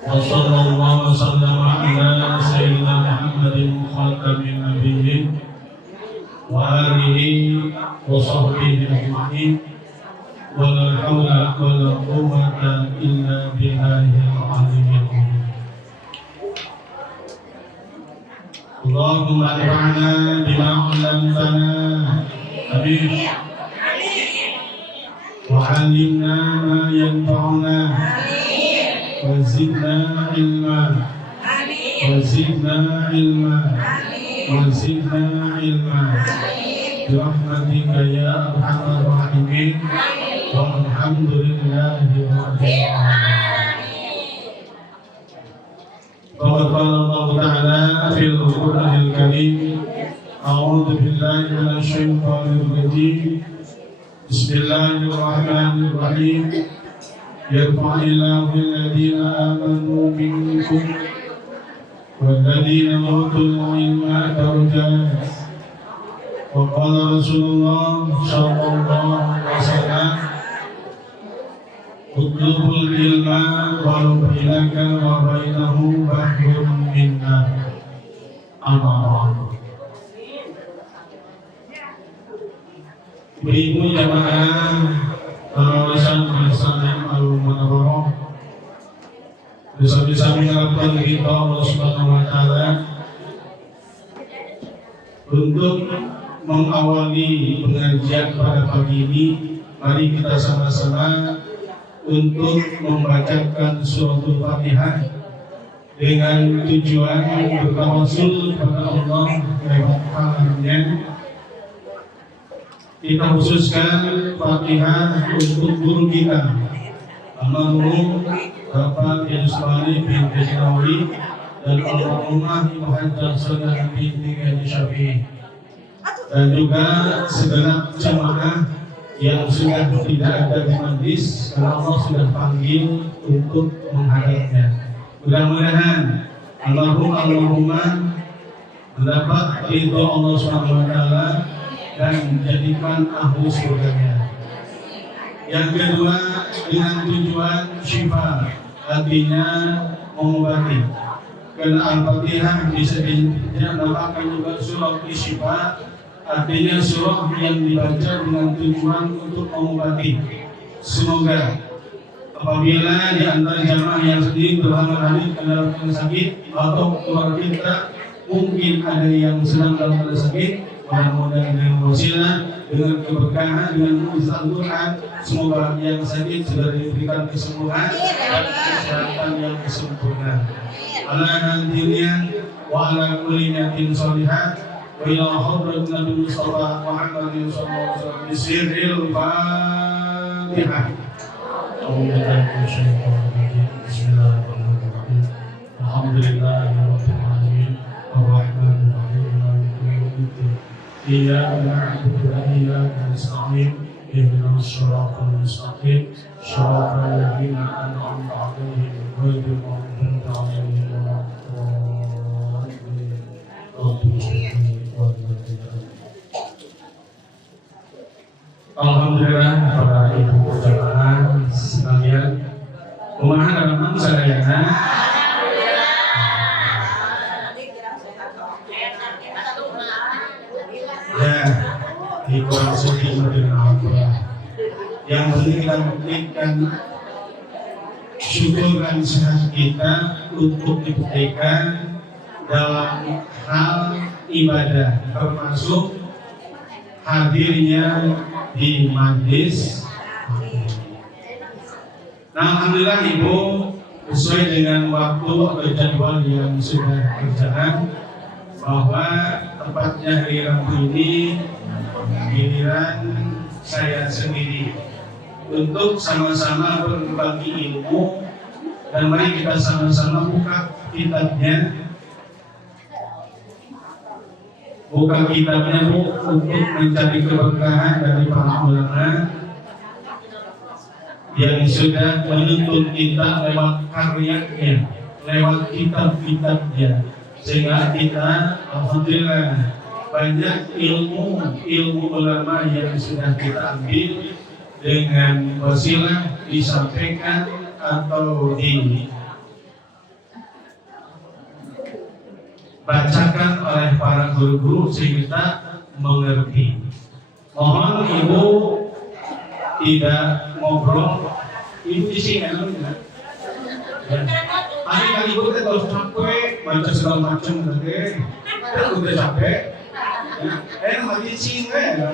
وصلى الله وسلم على سيدنا محمد خاتم النبيين وآله وصحبه أجمعين ولا حول ولا قوة إلا بالله العلي العظيم. اللهم انفعنا بما علمتنا آمين وعلمنا ما ينفعنا وزدنا علما وزدنا علما وزدنا علما برحمتك يا أرحم الراحمين والحمد لله رب العالمين. وقد قال الله تعالى في القرآن الكريم أعوذ بالله من الشيطان الرجيم بسم الله الرحمن الرحيم يرفع الله الذين آمنوا منكم والذين أوتوا العلم درجات. وقال رسول الله صلى الله عليه وسلم اطلبوا العلم ولو بينك وبينه بحر من نار. Ibu jamaah penulisan yang al-munawwarah bisa mengharapkan kita Allah Subhanahu wa Ta'ala untuk mengawali pengajian pada pagi ini. Mari kita sama-sama untuk membacakan suratul Fatihah dengan tujuan bertawassul kepada Allah lewat kalamnya. Kita khususkan Fatihah untuk guru kita almarhum Bapak Yusmani bin Jasnawi dan almarhumah Ibu Hajjah Saudara binti Haji Syafi'i, dan juga segenap jemaah yang sudah tidak ada di majlis karena Allah sudah panggil untuk menghadapnya. Mudah-mudahan almarhumah mendapat ridho Allah Subhanahu wa Ta'ala dan menjadikan ahli surganya. Yang kedua, dengan tujuan syifa, artinya mengobati. Karena Al-Fatihah bisa dinamakan juga surah syifa, artinya surah yang dibaca dengan tujuan untuk mengobati. Semoga apabila di antara jamaah yang sedih berhamil dalam keadaan sakit atau keluarga kita mungkin ada yang sedang dalam keadaan sakit, mudah-mudahan dengan wasilah, dengan keberkahan, dengan mujizat Al-Quran, semoga yang sakit segera diberikan kesembuhan dan kesehatan yang sempurna. Ala dunia wa ala kulli niyatin sholihat wa ila hadrat Nabi Mustafa Muhammadin sallallahu alaihi wasallam bisirril Fatihah. Bismillahirrahmanirrahim. Alhamdulillahirabbil alamin arrahmanir rahim maliki yaumiddin. Iyyaka na'budu wa iyyaka nasta'in ihdinas siratal mustaqim siratal ladzina an'amta 'alaihim ghairil maghdubi 'alaihim waladdallin. Alhamdulillah para ibu jamaah sekalian, kumaha dalam sadayana. Ikhwan sedih dengan Allah. Yang penting kita buktikan syukur dan sehat kita untuk dibuktikan dalam hal ibadah, termasuk hadirnya di majlis. Nah, alhamdulillah Ibu, sesuai dengan waktu atau jadwal yang sudah berjalan, bahwa tepatnya hari Rabu ini giliran saya sendiri untuk sama-sama berbagi ilmu, dan mari kita sama-sama buka kitabnya untuk mencari keberkahan dari para ulama yang sudah menuntun kita lewat karyanya, lewat kitab-kitabnya, sehingga kita alhamdulillah banyak ilmu ulama yang sudah kita ambil dengan wasilah disampaikan atau dibacakan oleh para guru-guru sehingga kita mengerti. Mohon ibu tidak ngobrol, ibu di sini ya. Hari ibu kita harus capek, baca segala macam nanti, kita udah capek. Mati sini ya,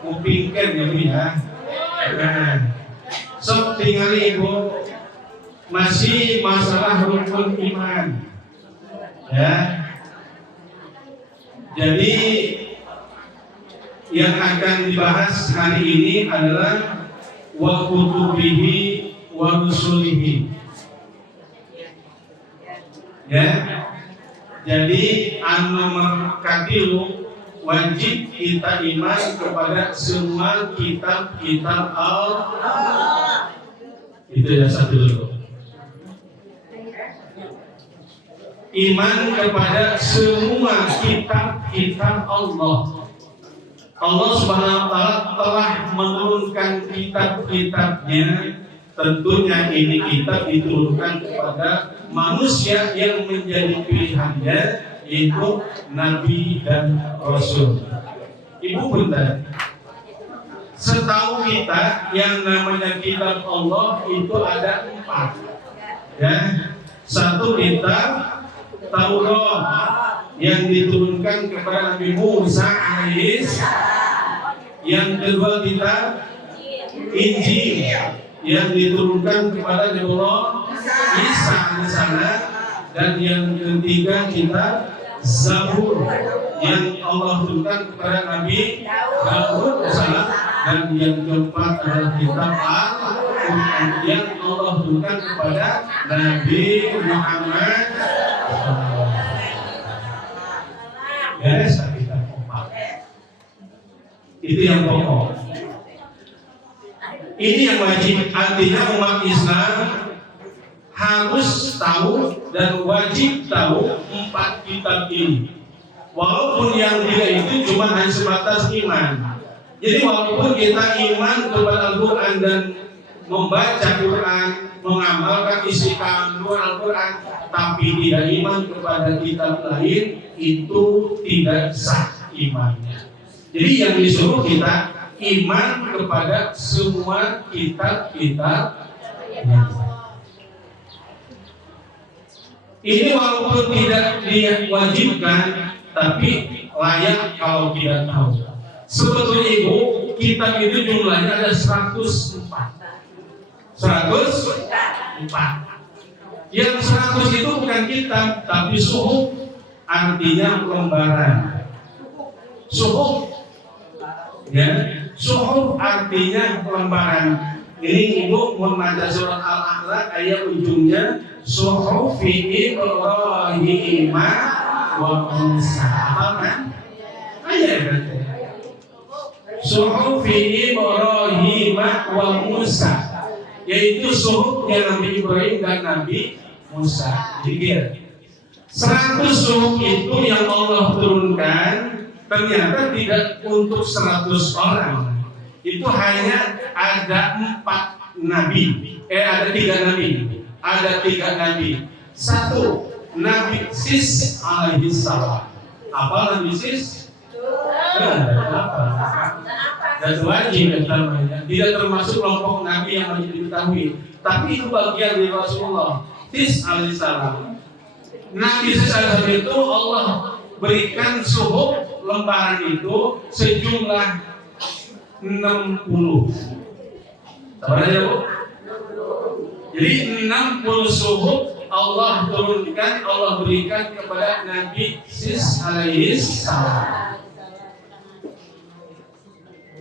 mau pikir ya bu ya. So tinggal ibu masih masalah rukun iman, ya. Jadi yang akan dibahas hari ini adalah wa kutubihi wa rusulihi. Ya. Jadi nomor katilu wajib kita iman kepada semua kitab-kitab Allah. Itu ya satu dulu. Iman kepada semua kitab-kitab Allah. Allah Subhanahu wa taala telah menurunkan kitab-kitabnya. Tentunya ini kitab diturunkan kepada manusia yang menjadi pilihannya, yaitu Nabi dan Rasul. Ibu Bunda, setahu kita yang namanya kitab Allah itu ada 4. Ya, satu kitab Taurat yang diturunkan kepada Nabi Musa alaihissalam. Yang kedua kitab Injil yang diturunkan kepada Nabi Isa alaihissalam. Dan yang ketiga kitab Zabur yang Allah turunkan kepada Nabi Daud alaihissalam. Dan yang keempat adalah kitab Al-Quran yang Allah turunkan kepada Nabi Muhammad. Ya, kitab 4. Itu yang pokok. Ini yang wajib, artinya umat Islam harus tahu dan wajib tahu 4 kitab ini. Walaupun yang 3 itu cuma hanya sebatas iman. Jadi walaupun kita iman kepada Al-Quran dan membaca Quran, mengamalkan isi kandungan Al-Quran, tapi tidak iman kepada kitab lain, itu tidak sah imannya. Jadi yang disuruh kita iman kepada semua kitab-kitab. Ini walaupun tidak diwajibkan, tapi layak kalau kita tahu. Sebetulnya ibu, kitab itu jumlahnya ada 104. 104. Yang 100 itu bukan kitab, tapi suhuf, artinya lembaran. Suhuf, ya, suhuf artinya lembaran. Ini ibu membaca surat Al-A'la ayat ujungnya suhufi Ibrahim wa Musa. Apa kan? Ayat berarti. Suhufi Ibrahim wa Musa, yaitu suhufnya Nabi Ibrahim dan Nabi Musa. Jadi 100 suhuf itu yang Allah turunkan ternyata tidak untuk 100 orang. Itu hanya ada 4 nabi. Ada 3 nabi. Ada 3 nabi. 1 Nabi Sis alaihissalam. Apa Nabi Sis? Dan wajib namanya. Tidak termasuk kelompok nabi yang wajib diketahui. Tapi itu bagian dari Rasulullah. Sis alaihissalam. Nabi Sis alaihissalam itu Allah berikan suhuf lembaran itu sejumlah 60. Sabar aja bu. Jadi 60 suhuf Allah turunkan, Allah berikan kepada Nabi Sis alaihissalam.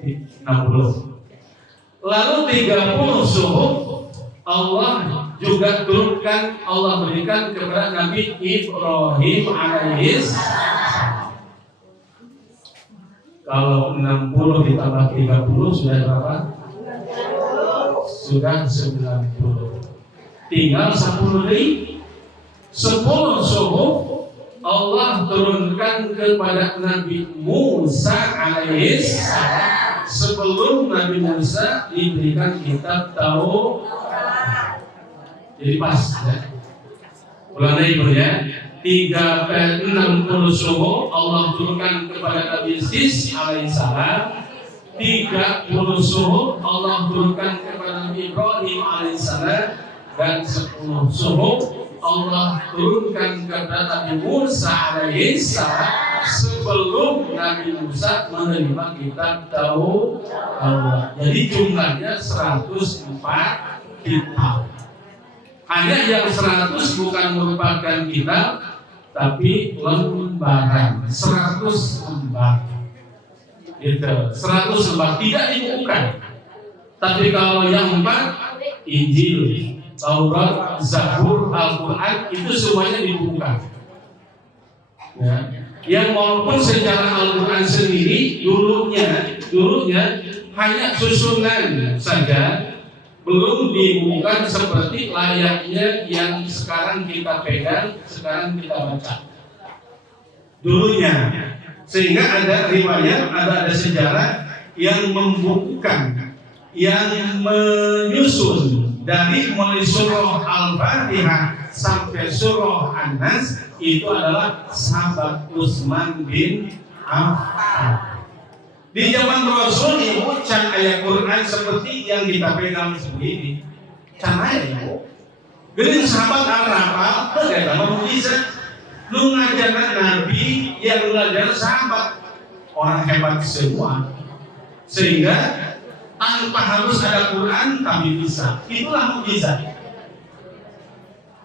60. Lalu 30 suhuf Allah juga turunkan, Allah berikan kepada Nabi Ibrahim alaihissalam. Kalau 60 ditambah 30 sudah berapa? Sudah 90. Tinggal 10 lagi. 10 suhuf Allah turunkan kepada Nabi Musa alaihissalam sebelum Nabi Musa diberikan kitab Taurat. Jadi pas ya. Ulang lagi ya. 60 suhuf Allah turunkan kepada Nabi Sis alaihissalam. 30 suhuf Allah turunkan kepada Nabi Ibrahim alaihissalam, dan 10 suhuf Allah turunkan kepada Nabi Musa alaihissalam sebelum Nabi Musa menerima kitab Taurat. Jadi jumlahnya 104 kitab. Hanya yang 100 bukan merupakan kitab, tapi lembaran. 100 lembar. Gitu. 100 lembar tidak dibukukan. Tapi kalau yang 4, Injil, Taurat, Zabur, Al-Quran itu semuanya dibukukan. Ya. Yang walaupun sejarah Al-Quran sendiri dulunya hanya susunan saja, belum dibukukan seperti layaknya yang sekarang kita pegang, sekarang kita baca. Dulunya, sehingga ada riwayat, ada sejarah yang membukukan, yang menyusun dari mulai surah Al-Fatihah sampai surah An-Nas itu adalah sahabat Utsman bin Affan. Di zaman Rasul ibu can ayat Quran seperti yang kita pegang seperti ini. Can ayat ibu. Jadi sahabat Arab kata mukjizat. Lu ngajaran Nabi yang ngajaran sahabat orang hebat semua. Sehingga tanpa harus ada Quran kami bisa. Itulah mukjizat.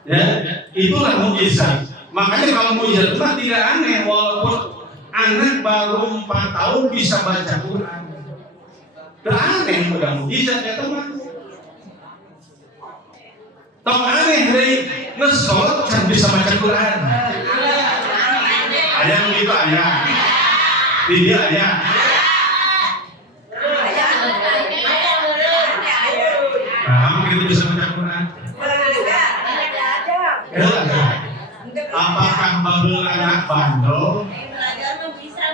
Ya, itulah mukjizat. Makanya kalau mukjizat itu tidak aneh walaupun anak baru 4 tahun bisa baca Quran. Tidak aneh udah mukjizat ya teman. Tahu aneh dari ngesekolah kan bisa baca Quran. Ayah begitu ayah. Di dia ayah. Kita bisa baca Quran. Apakah babel anak bandel?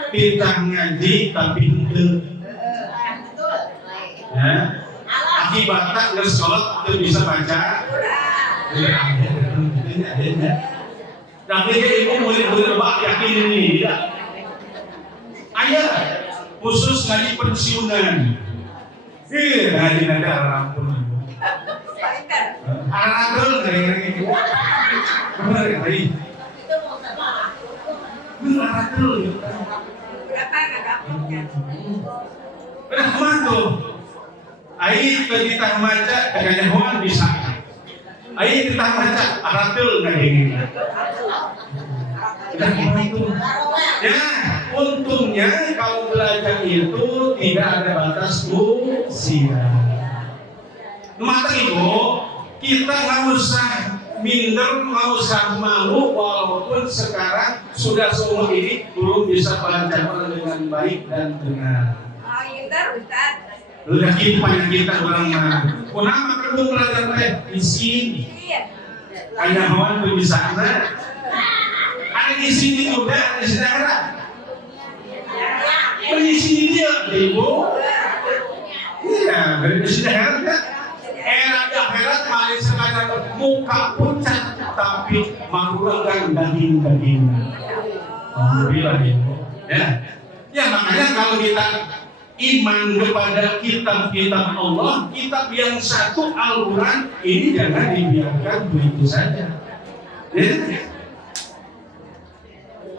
Kita ngaji tapi itu. Ya. Akibatnya nggak sholat itu bisa baca. Tapi ibu murid-murid bak yakin ini tidak. Ayah khusus ngaji pensiunan. Ngaji nada rampun. Aragel dari ibu. Benar dari. Benar aragel. Berapa enggak dapatnya? Benar mantu. Ai kita baca dengan Tuhan bisa. Ai kita baca aragel dari. Ya, untungnya kalau belajar itu tidak ada batas usia. Mata ibu, kita nggak usah minder, nggak usah malu, walaupun sekarang sudah semua ini belum bisa belajar dengan baik dan benar. Oh, minder, Ustaz. Udah kita orang mana? Kenapa kamu belajar di sini? Hanya kawan tuh di sana. Ada di sini juga, ada di daerah. Di sini dia, ibu. Iya, dari di daerah kan. Era di akhirat paling sekadar muka pucat, tapi mengurangkan daging-daging. Alhamdulillah ibu. Ya makanya kalau kita iman kepada kitab-kitab Allah, kitab yang satu Al-Quran ini jangan dibiarkan begitu saja. Ya.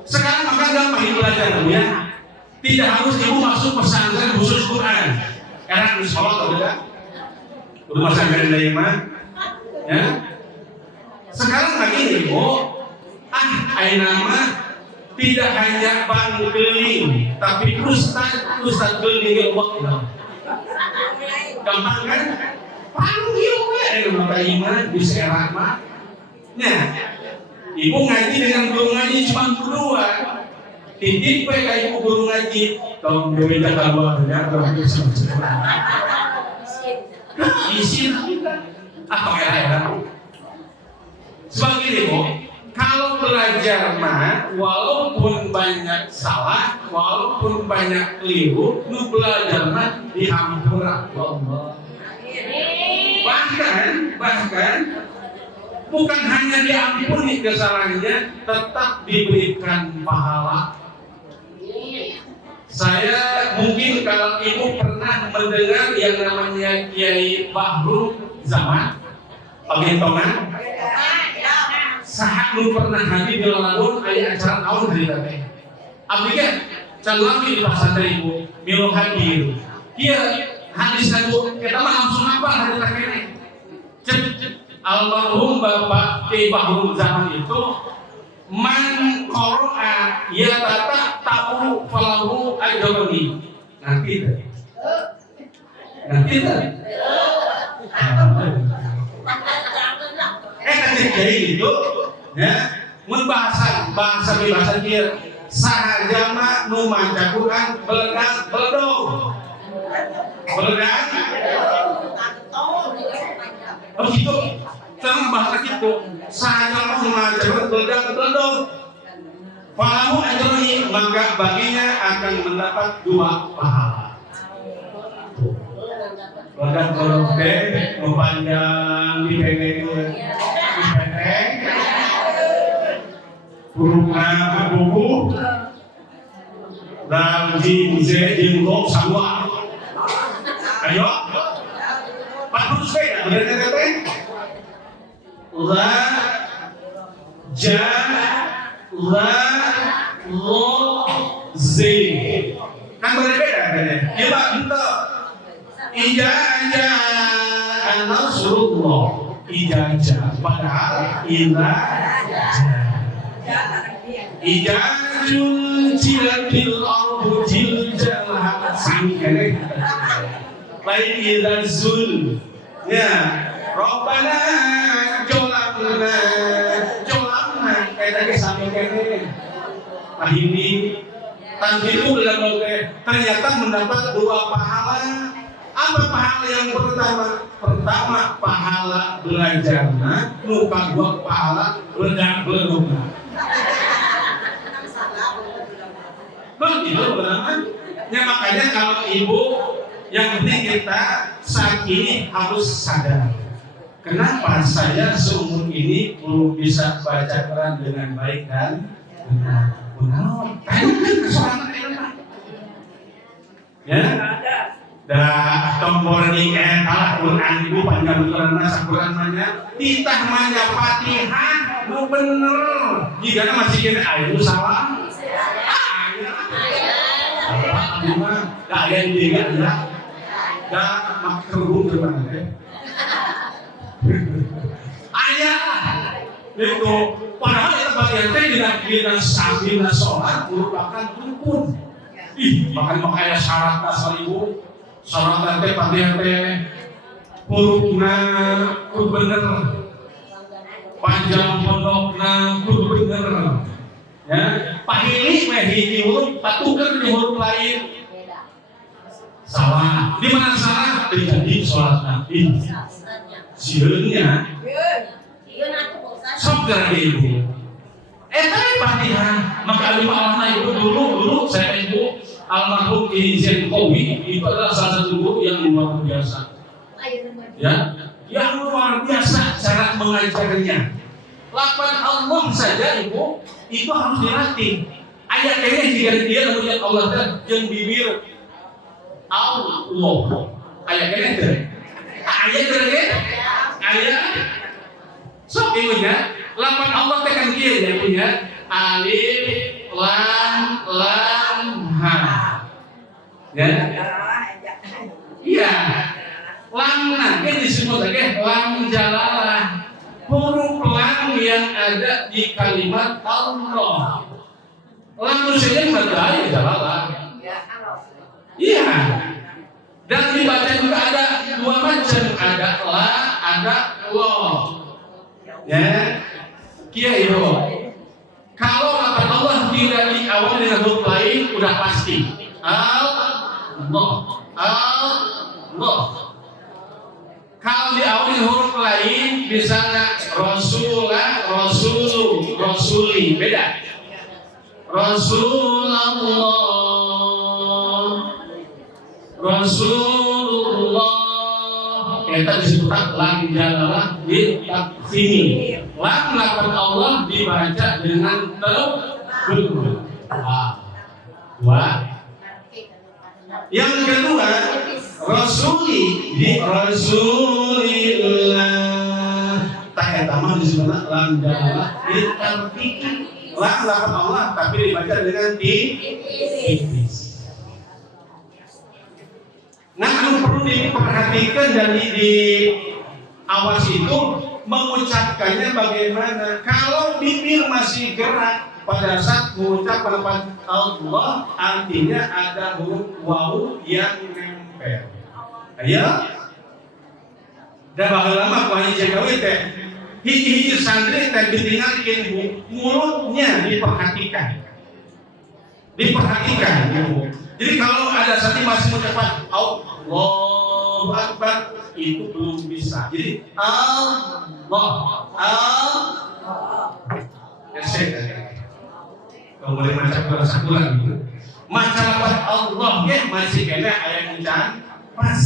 Sekarang maka gampang ibu belajar ya. Tidak harus ibu masuk pesantren khusus Quran. Karena di sholat udah pesantren dari mana? Ya. Sekarang lagi ibu, nama tidak hanya keliling, tapi ustaz keliling waktu. Gampang kan? Panggil ya, maka iman bisa erat. Nah, ibu ngaji dengan guru ngaji cuma berdua. Titip kayak ibu guru ngaji, tolong berbeda kabarnya kalau bisa. Isin kita, apa ya? Sebagai ibu. Kalau belajar mah, walaupun banyak salah, walaupun banyak keliru, lu belajar mah dihampura Allah. Bahkan bukan hanya diampuni kesalahannya, tetap diberikan pahala. Saya mungkin kalau ibu pernah mendengar yang namanya Kiai Bahru Zaman Pagentongan, saat lu pernah hadir di Lalangun ayat acara tahun cerita teh. Abdi kan calami di pasar ibu milo hadir. Kia hadis nabu kita mah langsung apa hadis kene. Almarhum Bapak Kiai Bahru Zaman itu man qara'a ya tata tahu falahu ajrani. Nanti teh. Kecil kayak gitu, ya. Mun bahasa bahasa dia sahaja mah nu maca Quran beledang beledong. Beledang. Oh gitu. Sama bahasa gitu. Sahaja mah nu maca Quran beledang beledong. Falahu ajrani, maka baginya akan mendapat 2 pahala. Beledang beledong teh nu panjang di hurufna buku dan jim kok sama ayo Pak Huruf ya bener teh la ja la lo ze kan berbeda kan ya ya Pak untuk ijazah an-nasrullah ijazah padahal Ijajul jilatil ardu jiljalah sangkene lain ilazul ya Rabbana jolamna kayak sangkene nah ini tanjiku dalam ternyata mendapat 2 pahala. Apa pahala yang pertama pahala belajarna muka 2 pahala beledang-beledungna. Begitu benar. Ya makanya kalau ibu yang penting kita saat ini harus sadar. Kenapa saya seumur ini belum bisa baca Quran dengan baik dan benar? Karena kan kesorangan ya. Dah tombol ni Al-Quran ibu panjang Quran masa Quran mana titah mana Fatihah lu bener jika masih kena ayo salah dah yang dia dah mak kerubung gimana deh ayah itu padahal itu bagian teh dengan sambil sholat merupakan rukun bahkan makanya syarat ibu syarat teh Fatihah teh hurufna kudu bener panjang pondokna kudu bener ya pahili mah hiji huruf patukeun di huruf lain salah di mana salah terjadi sholat nabi sieunnya sok gara ibu tapi Fatihah maka alima ibu dulu saya ibu almarhum Izin Kowi itu adalah salah satu guru yang luar biasa. Ya, yang luar biasa cara mengajarnya. Lapan Allah saja ibu itu harus dilatih. Ayat ini jika dia melihat Allah yang bibir Allah. Ayat ini tu. Ayat ini. Ayat. So ibunya, lapan Allah tekan dia ya punya alif lam ha. Ya. Iya. Lam ini disebut lagi lam jalalah. Huruf lam yang ada di kalimat Allah. Lam maksudnya berdaya jalalah. Iya. Dan dibaca juga ada 2 macam, ada la, ada lo. Ya. Kiai itu. Kalau kata Allah tidak diawali dengan huruf lain, udah pasti. Allah. Kalau diawali huruf lain, misalnya Rasulah, Rasuli, beda. Rasulullah, Eta disebut lam jalalah di sini. Lam lafaz Allah dibaca dengan tebal. Dua. Yang kedua, Rasuli di Rasulillah. Tak eta mah disebut lam jalalah di tartiki. Lam lafaz Allah tapi dibaca dengan tipis. Nah, yang perlu diperhatikan dan awas itu mengucapkannya bagaimana. Kalau bibir masih gerak pada saat mengucapkan lafaz Allah, artinya ada huruf waw yang nempel. Ayo, dah baheula mah ku hiji gawe teh. Hiji-hiji santri teh ditinggalkeun mulutnya diperhatikan. Diperhatikan, Ibu. Jadi kalau ada santri masih mengucapkan Allahu Akbar, itu belum bisa. Jadi Allah. Kalau boleh macam bahasa Quran gitu. Macam lafaz Allah ya masih kena ayat ucapan pas.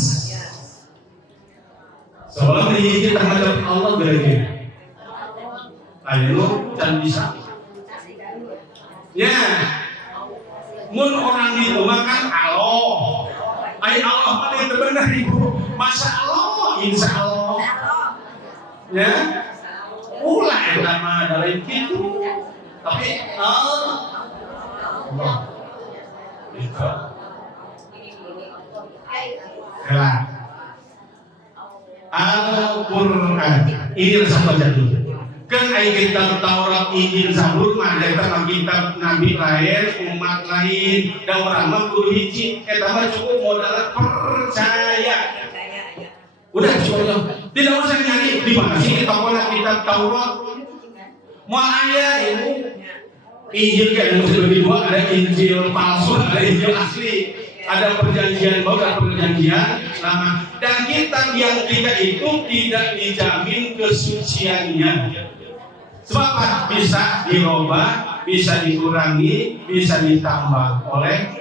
Sebelum ini kita macam Allah gede. Ayo dan bisa. Ya. Mun orang itu makan Allah. Ay Allah mana itu benar Ibu? Masya Allah, insya Allah. Ya, ulah eta mah dari itu. Tapi Allah. Itu. Ya. Al-Quran. Ini resep baca dulu. Kan kitab Taurat, Injil, Zabur mah eta kitab nabi lain, umat lain, da urang mah kudu hiji, eta mah cukup modal percaya. Udah cukup. Tidak usah nyari di mana sih kitab Taurat. Moal aya Ibu. Injil kan dibagi dua, ada Injil palsu, ada Injil asli. Ada perjanjian baru, ada perjanjian lama. Dan kitab yang tiga itu tidak dijamin kesuciannya. Sebab bisa dirubah, bisa dikurangi, bisa ditambah oleh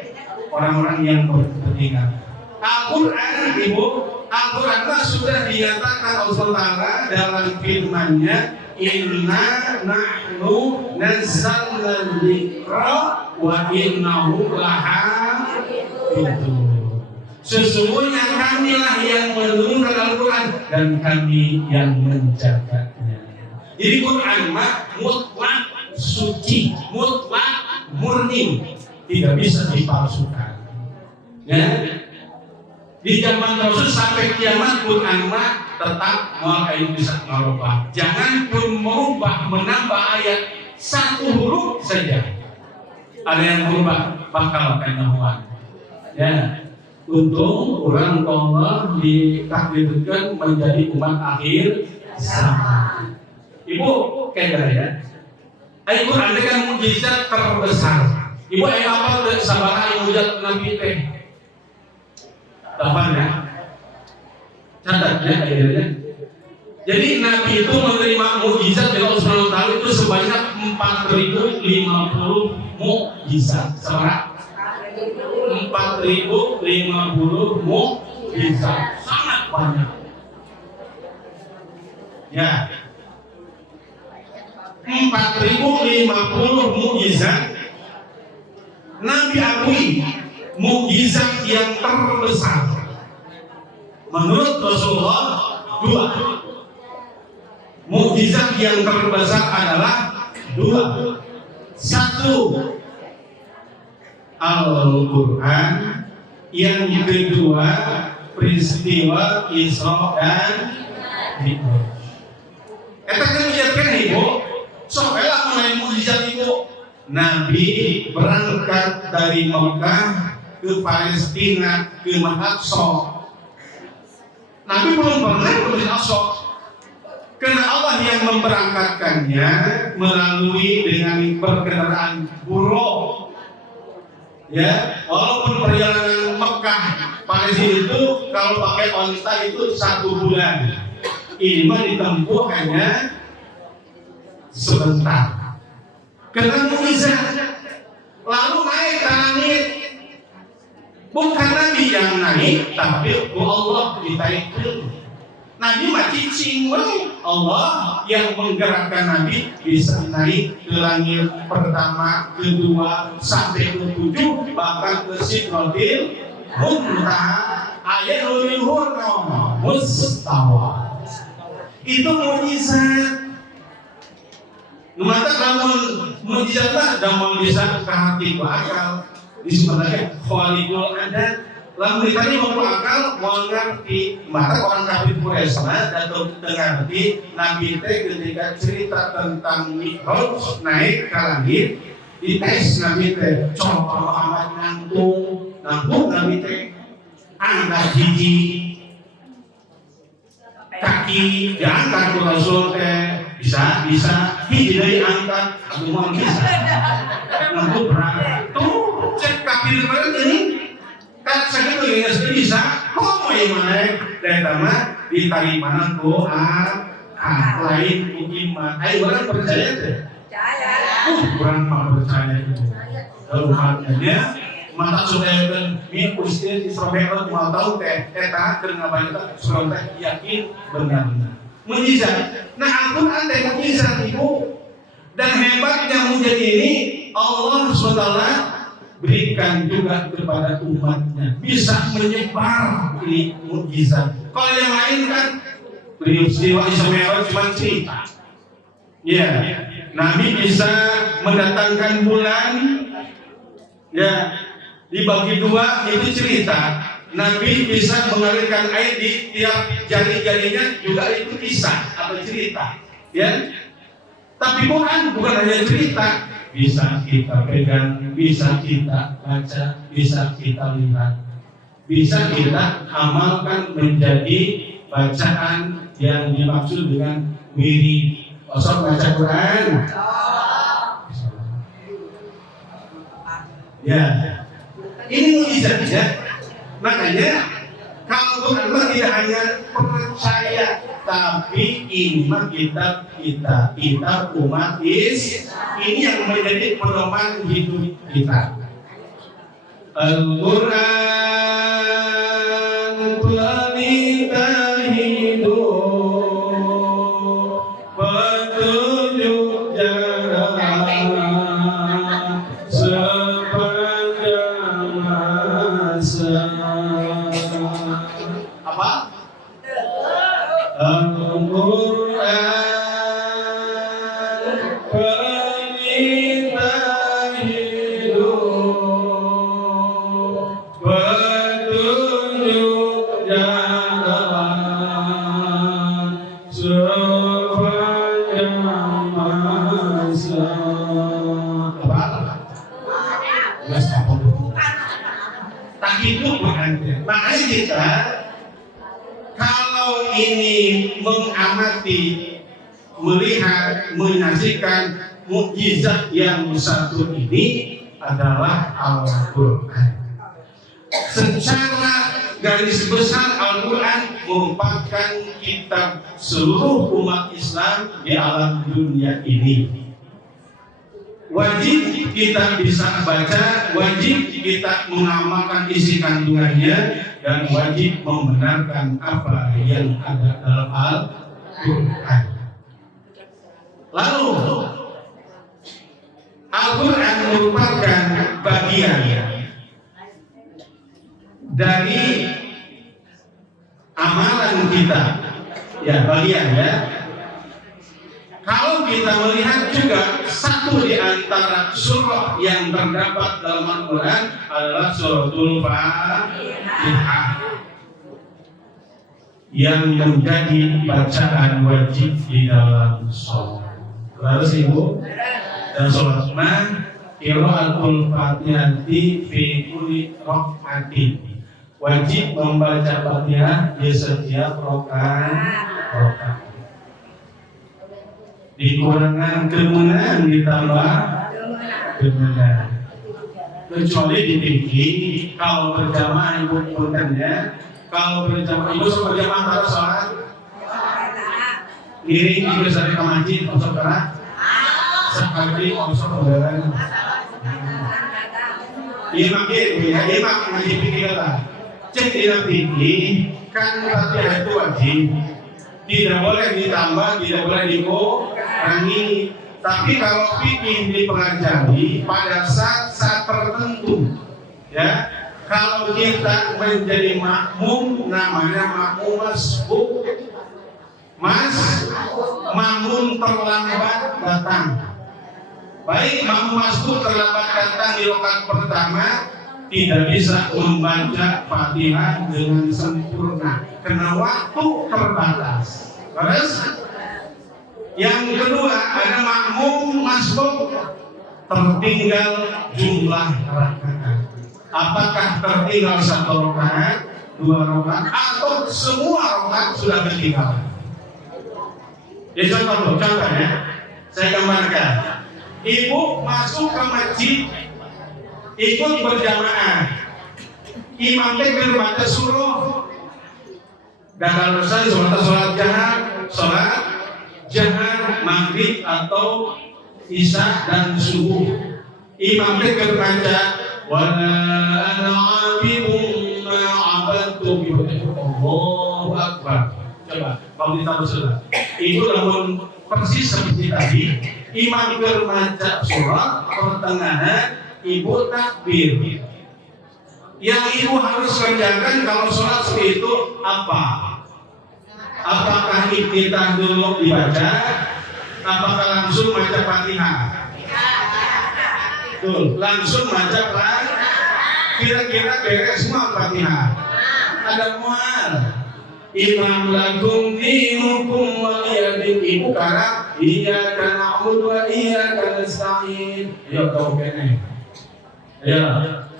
orang-orang yang berkepentingan. Al-Quran, Ibu, Al-Quran sudah dinyatakan Allah Ta'ala dalam firman-Nya, Inna nahnu nazzalna dzikra wa innahu lahafidun. Sesungguhnya kamilah yang menurunkan Al-Quran dan kami yang menjaganya. Jadi Quran mah mutlak suci, mutlak murni, tidak bisa dipalsukan. Ya. Di zaman Rasul sampai kiamat Quran mah tetap mau bisa merubah. Jangan pun merubah menambah ayat satu huruf saja. Ada yang berubah bakal kenahuan. Ya. Untung orang Allah ditakdirkan menjadi umat akhir zaman. Ibu kira ya. Al-Quran kan mukjizat terbesar. Ibu apa sabaraha mukjizat Nabi teh? Tampaknya. Catat ya akhirnya. Jadi Nabi itu menerima mukjizat dari Allah Subhanahu wa taala itu sebanyak 4050 mukjizat. Sebanyak 4050 mukjizat. Sangat banyak. Ya. 4050 mukjizat. Nabi akui mukjizat yang terbesar menurut Rasulullah dua. Mukjizat yang terbesar adalah dua. Satu, Al-Quran. Yang kedua, peristiwa Isra dan Mi'raj. Eta kan menjadikan Ibu soalnya mulai mukjizat Ibu. Nabi berangkat dari Mekah ke Palestina ke Al-Aqsa. Nabi belum pernah ke Al-Aqsa. Karena Allah yang memberangkatkannya melalui dengan perkendaraan buruk. Ya, walaupun perjalanan Mekah Palestina itu kalau pakai onta itu 1 bulan. Ini mah ditempuh hanya sebentar. Karena mukjizat. Lalu naik ke langit. Bukan Nabi yang naik, tapi Allah ditaikkan. Nabi mah cicing we. Allah yang menggerakkan Nabi bisa naik ke langit pertama, kedua, sampai ke 7, bahkan ke Sidratil Muntaha. Ayat luhur mustawa. Itu mukjizat. Numata lamun mukjizat lah dalam bisa ke hati ku akal. Disebutnya khaliqul adat. Lamun ditanya mau akal, mau ngerti, maka orang kafir Quraisy atau ngerti Nabi teh ketika cerita tentang Mi'raj naik ke langit, dites Nabi teh, coba Muhammad nangtung Nabi teh angkat gigi kaki diangkat ke Rasul teh bisa hiji deui angkat aku mau bisa nangtung berat tuh cek kafir ini kan sakitu geus bisa komo ieu mah eta mah diterima ku lain ku iman ai urang percaya teh urang mah percaya itu umatnya mata supaya dan istilah Israel mau tahu teh eta keur ngabaca surah teh yakin benar mujizat. Nah Al-Qur'an teh mujizat Ibu, dan hebatnya mujizat ini Allah SWT berikan juga kepada umatnya, bisa menyebar ini mukjizat. Kalau yang lain kan peristiwa Isra cuma cerita. Ya, Nabi bisa mendatangkan bulan, ya dibagi dua itu cerita. Nabi bisa mengalirkan air di tiap jari-jarinya juga itu kisah atau cerita. Ya, tapi Quran bukan hanya cerita. Bisa kita pegang, bisa kita baca, bisa kita lihat, bisa kita amalkan menjadi bacaan yang dimaksud dengan wirid. Osok baca Quran. Ya, ini mujizat ya. Makanya kalau Quran tidak hanya percaya, tapi ini mah kitab umat ini yang menjadi pedoman hidup kita. Al-Quran pelita hidup, petunjuk jalan sepanjang masa. Apa? Al-Quran pelita hidup, petunjuk jalan sepanjang masa. Apa? Tak hidup makanya kita kalau ini mengamati, melihat, menyaksikan mukjizat yang satu ini adalah Al-Quran. Secara garis besar Al-Quran merupakan kitab seluruh umat Islam di alam dunia ini. Wajib kita bisa baca, wajib kita mengamalkan isi kandungannya, dan wajib membenarkan apa yang ada dalam Al-Quran. Lalu Al-Quran merupakan bagian dari amalan kita, ya bagian ya. Kalau kita melihat juga satu di antara surah yang terdapat dalam Al-Quran adalah suratul Fatihah yang menjadi bacaan wajib di dalam sholat. Lalu Ibu, dan sholat qiraatul Fatihati fi kulli rakaatin. Wajib membaca Fatihah di setiap rakaat. Dikurangan kemenangan ditambah kemenangan. Kecuali di fikih, kalau berjamaah Ibu puntennya, kalau berjamaah Ibu berjamaah antara sholat diri Ibu dari ke masjid masuk kerah sekali masuk kendaraan. Iya makin, iya makin masih fikih kata. Cek di fikih kan Fatihah itu wajib. tidak boleh ditambah, tidak boleh dikurangi. Tapi kalau fikih dipelajari pada saat tertentu, ya, kalau kita menjadi makmum namanya makmum masbuk, makmum terlambat datang. Baik makmum masbuk terlambat datang di rakaat pertama tidak bisa membaca Fatihah dengan sempurna karena waktu terbatas. Terus yang kedua ada makmum masbuk tertinggal jumlah rakaat. Apakah tertinggal 1 rakaat, 2 rakaat, atau semua rakaat sudah ketinggalan? Ya contoh ya, saya gambarkan. Ibu masuk ke masjid, ikut berjamaah. Imamnya berbaca surah. Dan kalau saya sholat jahat maghrib atau isya dan subuh, imamnya berbaca wala ana abidun ma abadtum. Allahu akbar. Coba kalau kita bersolat, itu namun persis seperti tadi. Imam berbaca surah pertengahan, ibu takbir. Yang ibu harus kerjakan kalau sholat seperti itu apa? Apakah iftitah dulu dibaca? Apakah langsung baca Fatihah? Tuh, langsung baca Fatihah. Kira-kira beres semua Fatihah. Ada mual. Imam lakum dinukum waliyadin. Ibu karena iyyaka na'budu wa iyyaka nasta'in. Ya kau kene. Ya,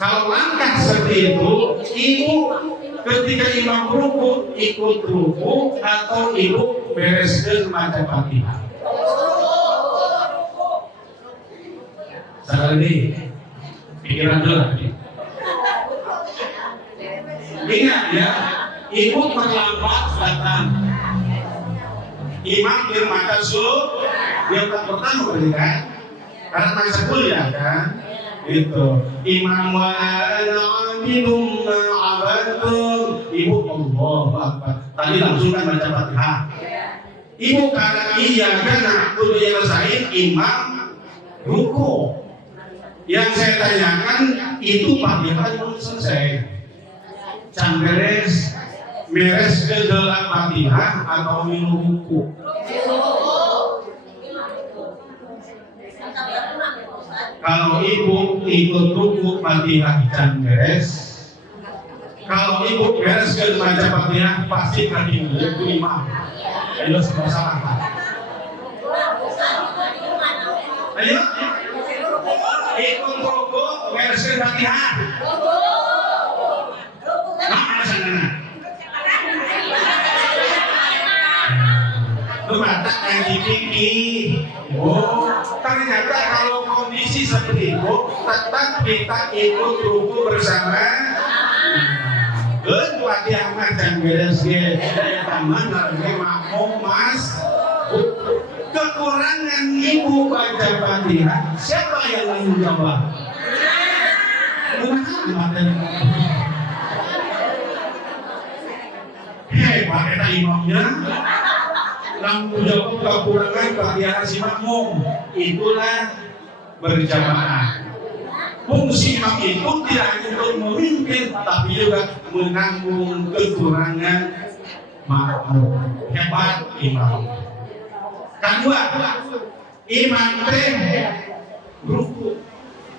kalau langkah seperti itu, ibu ketika imam ruku ikut ruku atau ibu bereskan baca Fatihah. Sekali pikiran dulu. Ingat ya, ibu terlambat datang. Imam berbaca surah yang pertama berarti kan? Karena masa kuliah kan? Itu imam wa al-abidum ma'abadum. Ibu Allahu Akbar. Tadi langsung kan baca Fatihah. Ibu karena iya kan na'budu ya nasta'in, imam ruku. Yang saya tanyakan itu Fatihah belum selesai. Beres ke dalam Fatihah atau minum ruku? Kalau ibu ikut ruku Fatihah dan beres. Kalau ibu beres ke baca Fatihah pasti kaki itu imam. Ayo semua salah. Ayo ikut ruku beres ke Fatihah. Nah, sana. Lu mata yang dipikir. Oh, ternyata kalau kondisi seperti itu tetap kita ikut ruku bersama. Ketua yang macam beres daya taman lagi makmum mas. Kekurangan ibu baca Fatihah, siapa yang tanggung jawab? Hebat eta imamnya. Tanggung jawab kekurangan Fatihah si makmum, itulah berjamaah. Fungsi imam itu tidak hanya untuk memimpin, tapi juga menanggung kekurangan makmum. Hebat imam. Kedua, imam teh ruku.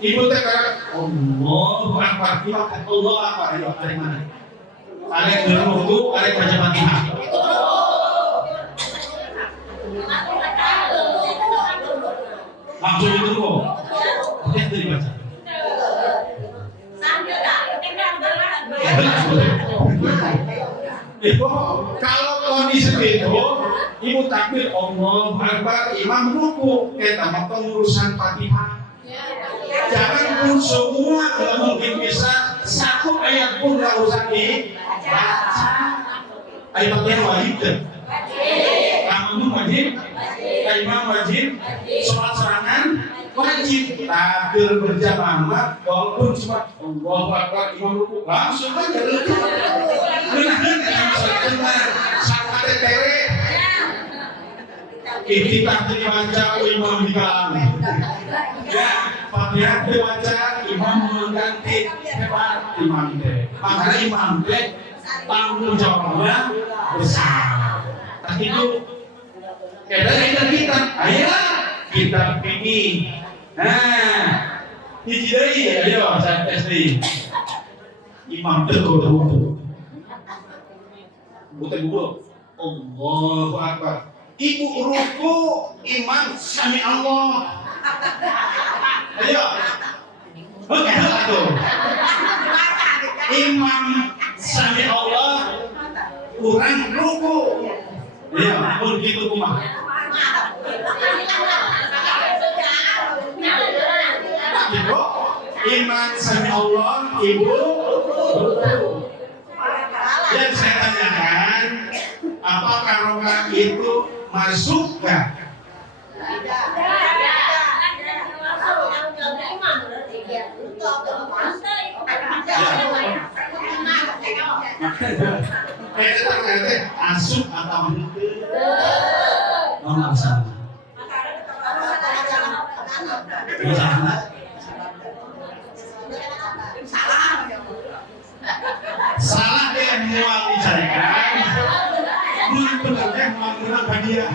Ibu teh kata Allahu Akbar, imam kata Allahu Akbar. Ayo dari mana? Ada ruku, ada baca Fatihah. Langsung itu kok. Lihat dari baca. Ibu, kalau kondisi itu, ibu takbir Allahu Akbar, imam ruku, kita mau pengurusan Fatihah. Jangan pun semua kalau mungkin bisa satu ayat pun nggak usah dibaca. Ayat Fatihah wajib kan? Kamu wajib, imam wajib, sholat serangan wajib, takbir berjamaah walaupun cuma Allahu Akbar imam ruku langsung aja. Benar-benar yang sholat sampai tere Iftitah dibaca imam dikalang. Ya, Fatihah dibaca imam mengganti hebat imam teh. Makanya imam teh tanggung jawabnya besar. Tak itu kita, ayolah kita pilih. Nah, hiji deui ayo saya tes deui. Imam teh kudu wudu. Bukan Allahu Akbar. Ibu ruku, imam sami Allah. Ayo. Oke, tuh. Imam sami Allah, kurang ruku. Ayo, pun gitu kumaha. Ibu, imam sami Allah, ibu ruku. Yang saya tanyakan, apakah rokaat itu masuk gak? Masuk atau enggak? Salah dia mual dicarikan. Benar-benar mual hadiah.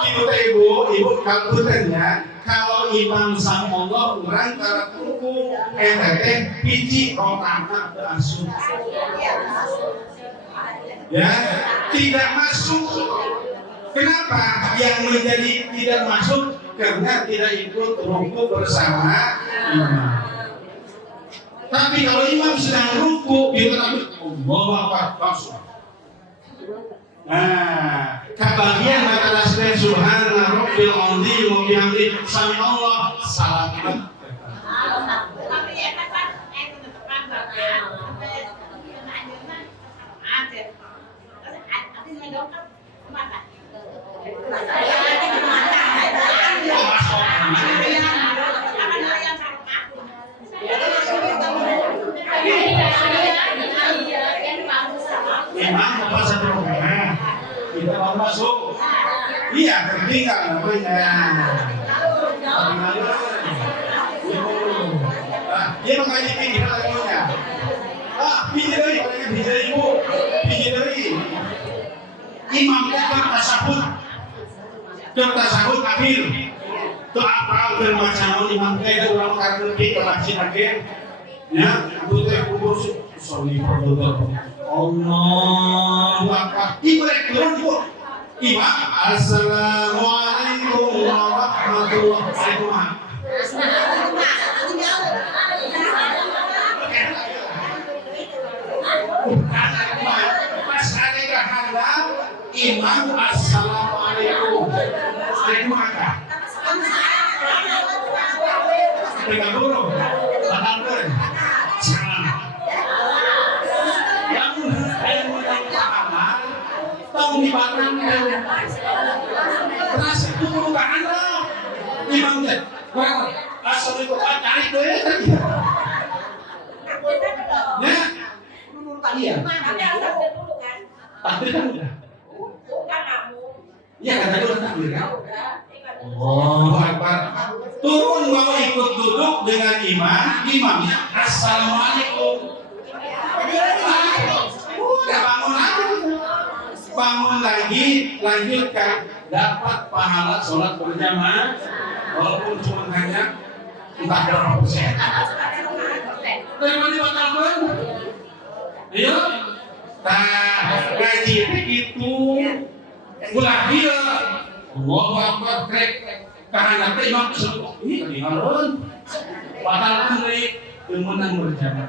Itu ibu kalau bertanya, kalau imam sang Allah kurang kalau ruku, biji rokaat berasum. Ya, tidak masuk. Kenapa? Yang menjadi tidak masuk karena tidak ikut ruku bersama imam. Tapi kalau imam sedang ruku, dia tapi Allahu Akbar langsung. Nah, kebagian antara subhana rabbil azim wa bihamdi sami Allah salam. Imam apa satu rokaat kita mau masuk, iya tertinggal namanya. Dia makanya ini lagunya. Biji dari ibu, biji dari imam kita tasawuf akhir. Tu apa bermacam imam kita orang karena kita masih akhir. Ya, butuh kubur sorry betul. Allahu Akbar. Ibu turun ibu. Imam, assalamualaikum warahmatullahi wabarakatuh. Pas ada kehendak imam assalamualaikum. Waalaikumsalam. Pegang dulu. Tangan dulu. Salam. Tahu di batang terus itu bukan loh imam deh asal itu cari tuh ya iya takbir kan udah iya kata dulu takbir kan Allahu Akbar turun mau ikut duduk dengan imamnya assalamualaikum udah bangun lagi lanjutkan dapat pahala sholat berjamaah walaupun cuma hanya entah berapa persen. Dari mana batalkan? Ayo, ngaji begitu, ulah dia, Allahu Akbar krek, karena imam sebut ini ketinggalan, batalkan nih, kemenang berjamaah.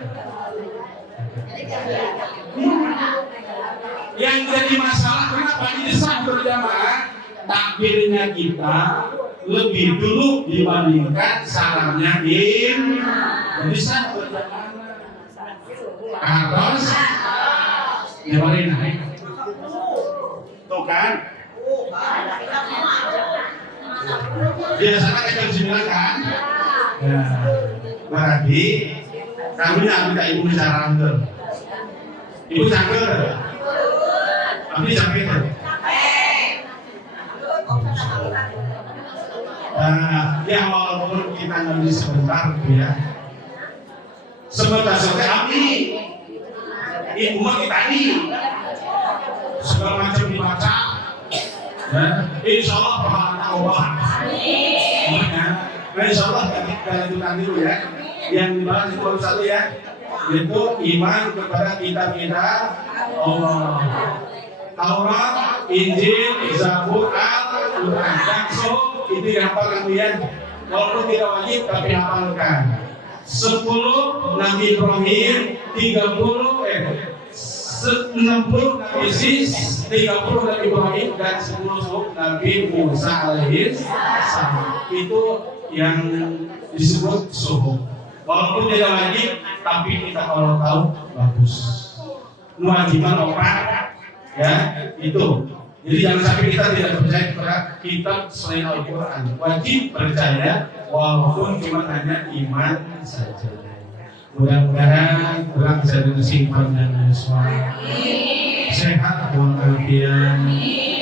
Yang jadi masalah kenapa ini sah berjamaah takbirnya kita lebih dulu dibandingkan salamnya jadi sah berjamaah harus nyebarin naik tuh kan biasanya kita jam 9 kan ya berarti kami minta ibu bicara ibu cangkel tapi sampai itu Ya walaupun kita ngambil sebentar gitu ya. Sebentar saja abdi. Ibu mah kita ini segala macam dibaca. Ya, insya Allah pahala Allah. Nah, insya Allah kita lanjutkan dulu ya. Yang dibahas itu baru satu ya, yaitu iman kepada kitab-kitab Allah. Taurat, Injil, Zabur, Al-Quran. So itu dihafal kemudian, walaupun tidak wajib tapi hafalkan. 10 Nabi Ibrahim, 60 Nabi Isis, 30 Nabi Ibrahim, dan 10 Nabi Musa alaihissalam. Itu yang disebut suhuf. Walaupun tidak wajib, tapi kita kalau tahu bagus. Kewajiban opat, ya itu. Jadi jangan sampai kita tidak percaya kepada kitab selain Al-Quran. Wajib percaya, walaupun cuma hanya iman saja. Mudah-mudahan kurang bisa disimpan dan semua sehat walafiat,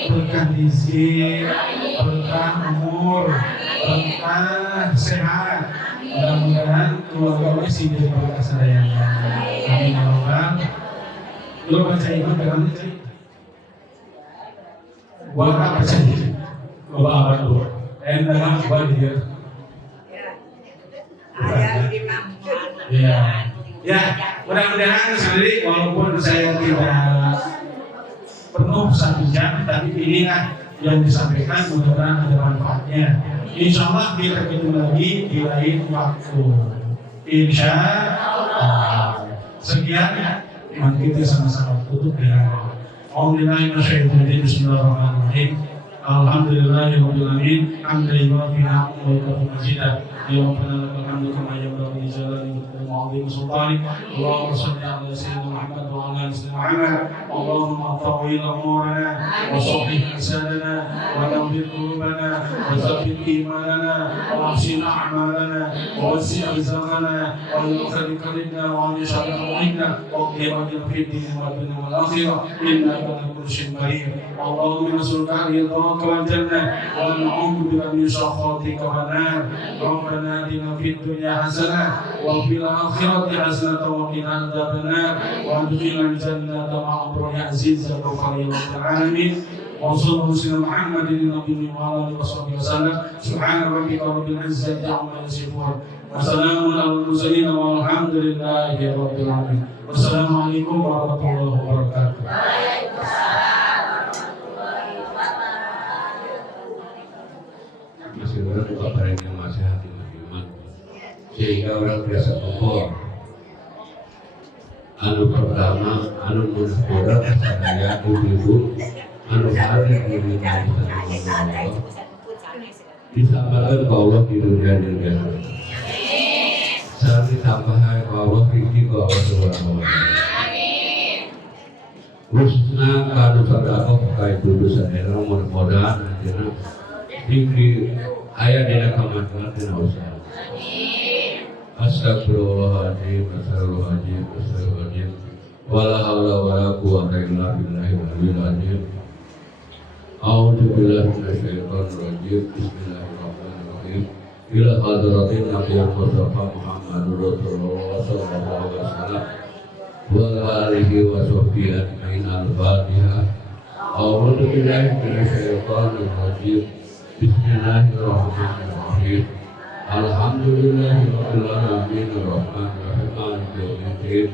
berkah rizki, berkah umur, berkah sehat. Mudah-mudahan keluarga masih jadi berkah sayang. Amin ya Allah. Lu baca iman bagaimana sih? Buat apa sih? Coba apa dulu? Dengan buat dia. Ya, mudah-mudahan sendiri walaupun saya tidak penuh 1 jam, tapi inilah yang disampaikan, mudah-mudahan ada manfaatnya. Insya Allah kita ketemu lagi di lain waktu. Insya Allah. Sekian, mari kita sama-sama tutup dengan Bismillahirrahmanirrahim. Alhamdulillahirabbil alamin. Hamdalillah fi ni'amihi wa kafa majidah. Ya Rabbana lakal hamdu kama yanbaghi li jalali wajhika wa 'azimi sultanik. Allahumma shalli 'ala sayyidina Muhammad wa 'ala ali sayyidina Muhammad. Allahumma tawwil umurana wa sahih lisanana wa nawwir qulubana wa thabbit imanana wa ahsin a'malana wa wasi' rizqana wa yaghfir qalbana wa 'ani syarri qulubina wa qina fi dunya wa dunya wal akhirah innaka ala kulli syai'in qadir. Allahumma nas'aluka ridhaka wal jannah wa na'udzu bika min sakhatika wan nar. Rabbana atina fid dunya hasanah wa fil akhirati hasanah wa qina adzabannar wa adkhilna jannata ma'a abrari aziz ya rabbal alamin. Wa sallallahu ala Muhammadin nabiyyi wa ala alihi wasallam. Subhana rabbika rabbil izzati amma yasifun. Wa salamun alal mursalin walhamdulillahi rabbil alamin. Wassalamualaikum warahmatullahi wabarakatuh. Masih orang kabar yang masih hati iman sehingga orang biasa kumpul. Anu pertama, anu mudah saya ibu anu hari ini disampaikan ke Allah di dunia dan di akhirat. Saat disampaikan ke Allah rizki ke Allah Subhanahu wa taala. Husna kanu sadaqah pakai dulu sadera mudah-mudahan ajeuna tinggi aya dina kamajuan dina usaha. Astagfirullahaladzim, astagfirullahaladzim, astagfirullahaladzim. Wala haula wala quwwata illa billahi al-aliyyil azim. A'udzu billahi minasyaitonir rajim. Bismillahirrahmanirrahim. Ila hadratin nabiyil mustafa Muhammadur Rasulullah sallallahu alaihi wasallam wa alihi wa sahbihi ajmain al-Fatihah. A'udzu billahi minasyaitonir rajim. Bismillahirrahmanirrahim. Alhamdulillahirabbil alamin arrahmanir rahim maliki yaumiddin.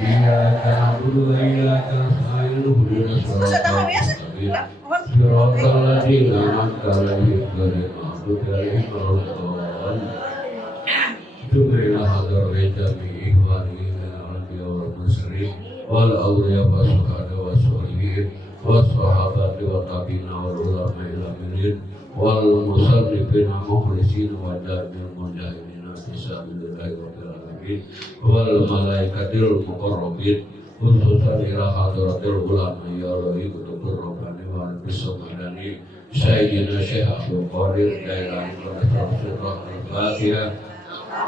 Iyyaka na'budu wa iyyaka nasta'in ihdinas siratal mustaqim. Siratal ladzina an'amta 'alaihim ghairil maghdubi 'alaihim waladdallin. Subhana hadratil jami'i wa minal anbiya wal mursalin wal awliya was shuhada was sholihin was sahabati wat tabi'ina wal ulama ila yaumil wal musallifin mukhlisin wa da'il mujahidin fisabilillahi rabbil alamin wal malaikatil muqarrabin khususan ila hadratil ulama ya rabbi kutubil rabbani wa bisamadani sayyidina syekh Abdul Qadir Jailani al-Fatihah.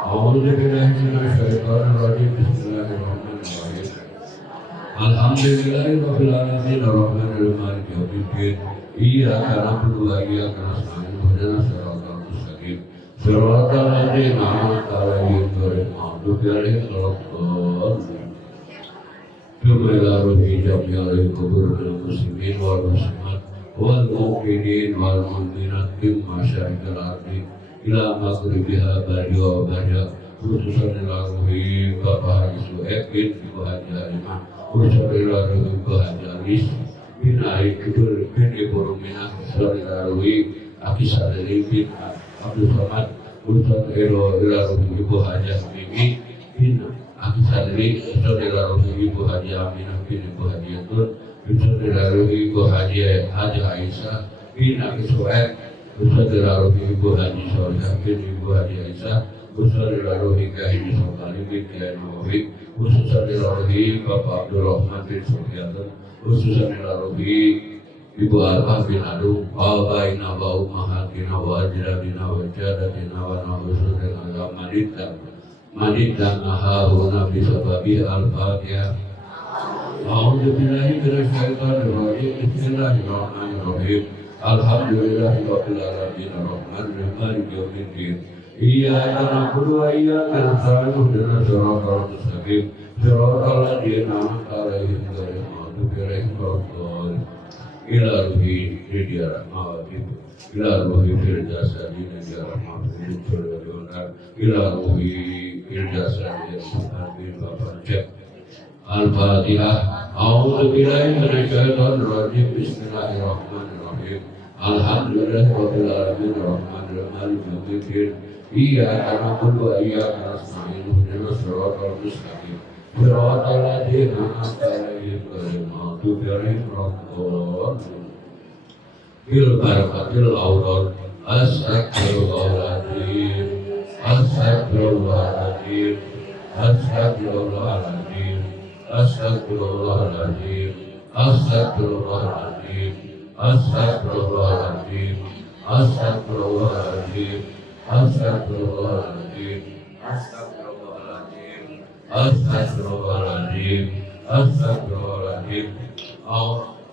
A'udzu billahi minasyaitonir rajim. Bismillahirrahmanirrahim. Alhamdulillahirabbil alamin arrahmanirrahim maliki yaumiddin. iyyaka na'budu wa iyyaka nasta'in ihdinas siratal mustaqim siratal ladzina an'amta 'alaihim ghairil maghdubi 'alaihim waladdallin. Bismillahirrahmanirrahim. Jami'al kubur muslimin wal muslimat wal mu'minin wal mu'minat min masyariqil ardi ila maghribiha badi wa bada khususan ila ruhi Bapak Haji Su'eb bin Ibu Haji Halimah khususan ila ruhi Ibu Haji Alis bin Ali Kibur bin Ibu Ruminah khususan ila ruhi Aki Sadari bin Abdul Somad khususan ila ruhi Ibu Haji Habibie bin Aki Sadari khususan ila ruhi Ibu Haji Aminah bin Ibu Haji Yatun khususan ila ruhi Ibu Haji Aisyah bin Aki Su'eb khususan ila ruhi Ibu Haji Solihah bin Ibu Haji Aisyah khususan ila ruhi Kiai Sultan bin Kiai Nawawi khususan ila ruhi Bapak Abdul Rahman bin Sufyan khususan ila ruhi Ibu Arfah bin Adu Abaina wa ummahatina wa ajdadina wa jaddatina wa nahusudina wa manidana haruna bisababi al-fatihah. A'udzu billahi minasyaitonir rajim. Bismillahirrahmanirrahim. Alhamdulillahi rabbil alamin arrahmanir rahim maliki yaumiddin. Iyyaka na'budu wa iyyaka nasta'in ihdinas siratal mustaqim siratal ladzina an'amta 'alaihim ghairil maghdubi 'alaihim waladdallin. Ila ruhi Ridya Rahmawati ila ruhi Firdasadi Ridya Rahmawati ila ruhi Firdasadi bin Bapak Cek. Al-Fatihah. A'udzu billahi minasyaitonir rajim. Bismillahirrahmanirrahim. Alhamdulillahirabbil alamin arrahmanir rahim maliki yaumiddin. Iyyaka na'budu wa iyyaka nasta'in ihdinas siratal mustaqim siratal ladzina an'amta 'alaihim ghairil maghdubi 'alaihim waladdallin. Bil barakatil awwal astaghfirullahaladzim astaghfirullahaladzim astaghfirullahaladzim astaghfirullahaladzim astaghfirullahaladzim astaghfirullahaladzim astaghfirullahaladzim astaghfirullahaladzim astaghfirullahaladzim astaghfirullahaladzim astaghfirullahaladzim